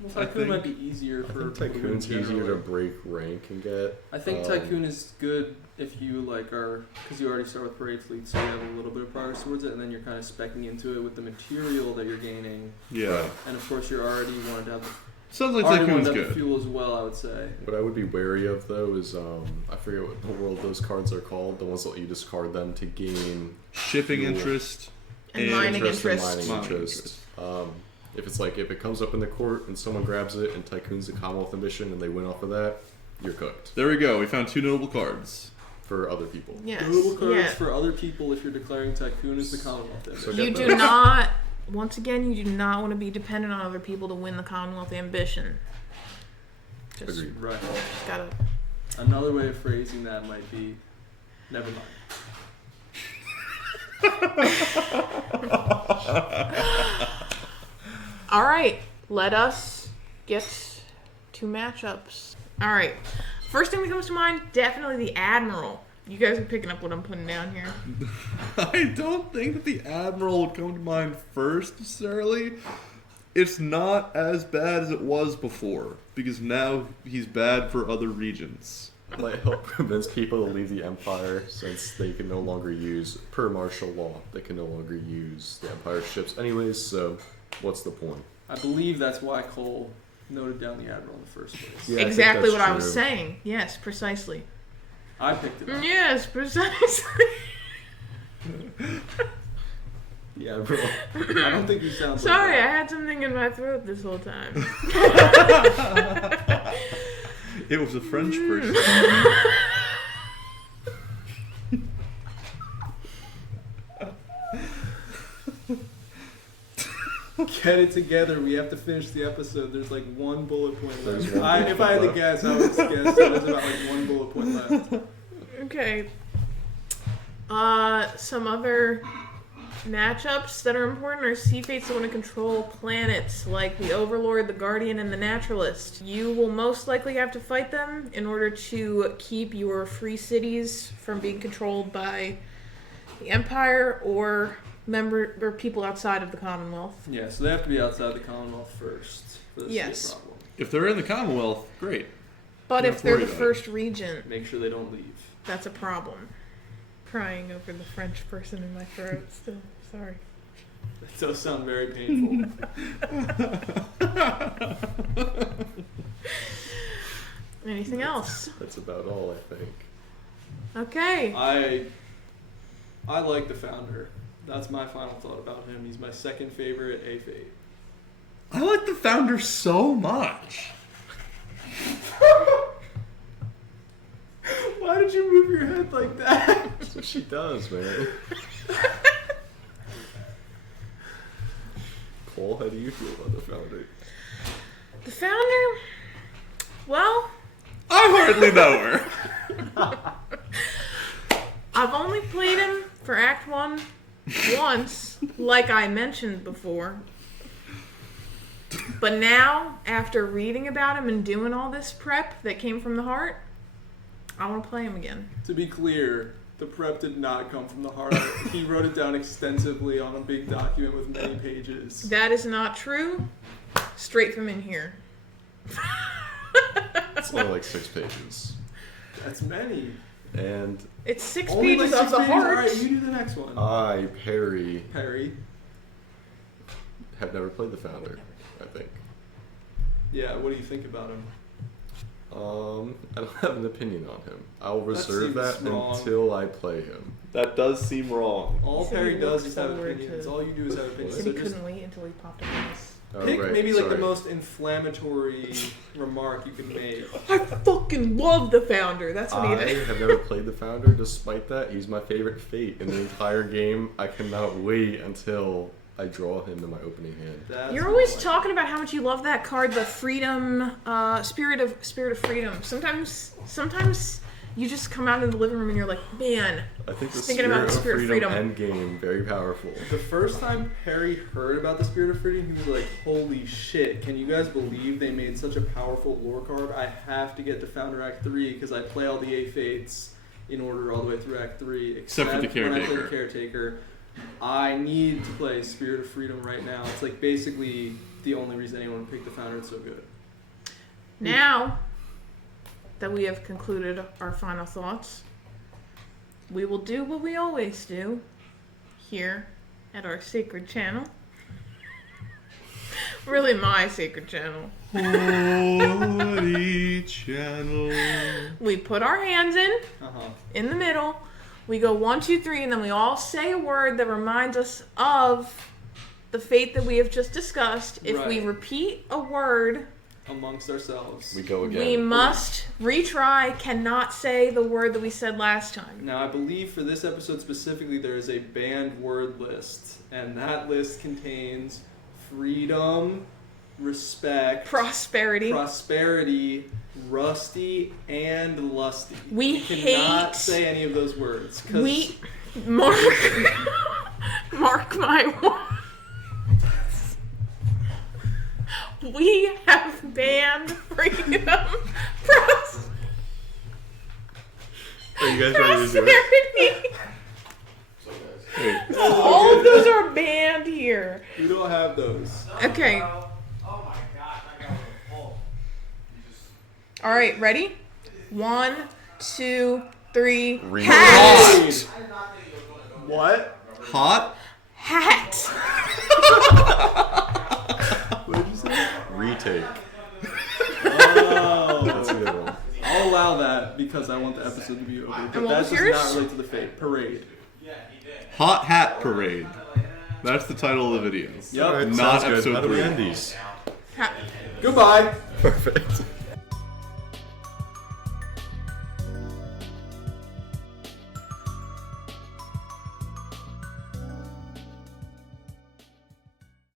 Well, I Tycoon might think- be easier I for think people to win Tycoon's easier to generally. break rank and get. I think Tycoon is good if you because you already start with parade fleet, so you have a little bit of progress towards it, and then you're kind of speccing into it with the material that you're gaining, Yeah. and of course you're already wanted to have Sounds like already Tycoon's wanted to have the good. fuel as well. I would say. What I would be wary of though is I forget what the world those cards are called. The ones that let you discard them to gain Shipping fuel. interest. And mining and interest. mining Mining interest. If it comes up in the court and someone grabs it and Tycoon's the Commonwealth ambition and they win off of that, you're cooked There we go. We found 2 notable cards. for other people. Yes. Notable cards Yeah. for other people if you're declaring Tycoon as the Commonwealth. So ambition. You get do those. not. Once again, you do not want to be dependent on other people to win the Commonwealth ambition. Just Agreed. Right. gotta. Another way of phrasing that might be, never mind. All right, let us get to matchups. All right, first thing that comes to mind, definitely the Admiral. You guys are picking up what I'm putting down here. I don't think that the Admiral would come to mind first, necessarily. It's not as bad as it was before, because now he's bad for other regions. It might help convince people to leave the Empire since they can no longer use, per martial law, they can no longer use the Empire ships anyways, so what's the point? I believe that's why Cole noted down the Admiral in the first place. Yeah, I think Exactly that's what I was true. saying. Yes, precisely. I picked it up. Yes, precisely. Yeah, bro. I don't think you sound Sorry, I like had something in my throat this whole time. It was a French person. that. Get it together. We have to finish the episode. There's like one bullet point There's left. one If bullet I had to left. guess, I would guess there's about like one bullet point left. Okay. Some other matchups that are important are sea fates that want to control planets, like the Overlord, the Guardian, and the Naturalist. You will most likely have to fight them in order to keep your free cities from being controlled by the Empire or people outside of the Commonwealth. Yeah, so they have to be outside the Commonwealth first for this Yes. to be a problem. If they're in the Commonwealth, great. But Don't if they're worry the about first region, Make sure they don't leave. that's a problem. Crying over the French person in my throat still. Sorry. It does sound very painful. Anything else? That's about all, I think. Okay. I like the Founder. That's my final thought about him. He's my second favorite A-Fate. I like the Founder so much. Why did you move your head like that? That's what she does, man. Cole, how do you feel about the Founder? The Founder? Well, I hardly know her. I've only played him for Act 1 once, like I mentioned before. But now, after reading about him and doing all this prep that came from the heart, I want to play him again. To be clear, the prep did not come from the heart. He wrote it down extensively on a big document with many pages. That is not true. Straight from in here. It's only like 6 pages. That's many. And It's 6 Only pages like of 6 the pages? heart. Alright, you do the next one. I, Perry, Perry. have never played the Founder, I think. Yeah, what do you think about him? I don't have an opinion on him. I'll reserve seems that wrong. until I play him. That does seem wrong. All He said Perry he does looked is have forward opinions. to- All you do is have He opinions. said So he just couldn't wait until he popped up on this. Oh, pick right, maybe like the sorry. most inflammatory remark you can make. I fucking love the Founder. That's what I he did. have never played the Founder. Despite that, he's my favorite fate in the entire game. I cannot wait until I draw him in my opening hand. That's You're what always I like. talking about how much you love that card, the freedom, spirit of freedom. Sometimes You just come out in the living room and you're like, man, I think the Just thinking about Spirit the of Spirit of Freedom endgame, very powerful. The first time Perry heard about the Spirit of Freedom, he was like, holy shit, can you guys believe they made such a powerful lore card? I have to get to Founder Act 3 because I play all the 8 fates in order all the way through Act 3. Except for the when I play Caretaker. the Caretaker. I need to play Spirit of Freedom right now. It's like basically the only reason anyone would pick the Founder. It's so good. now that we have concluded our final thoughts, we will do what we always do here at our sacred channel. Really, my sacred channel. Holy channel. We put our hands in the middle. We go 1, 2, 3, and then we all say a word that reminds us of the fate that we have just discussed. If we Right. repeat a word, Amongst ourselves. We go again. we must retry, cannot say the word that we said last time. Now, I believe for this episode specifically, there is a banned word list, and that list contains freedom, respect, Prosperity. rusty, and lusty. We You cannot hate- say any of those words. 'Cause We mark my words. We have banned freedom, Are you guys ready to do it? prosperity. All of those are banned here. we don't have those. Okay. Oh my gosh, I got a full. All right. Ready? 1, 2, 3. Read. Hat. What? Hot? Hat. What did you say? Retake. Oh. That's a good one. I'll allow that because I want the episode to be over. But what that was does yours? not relate to the fate. Parade. Hot Hat Parade. That's the title of the video. Yep. Alright, Not sounds good. episode How do we 3. end these? Hat. Goodbye. Perfect.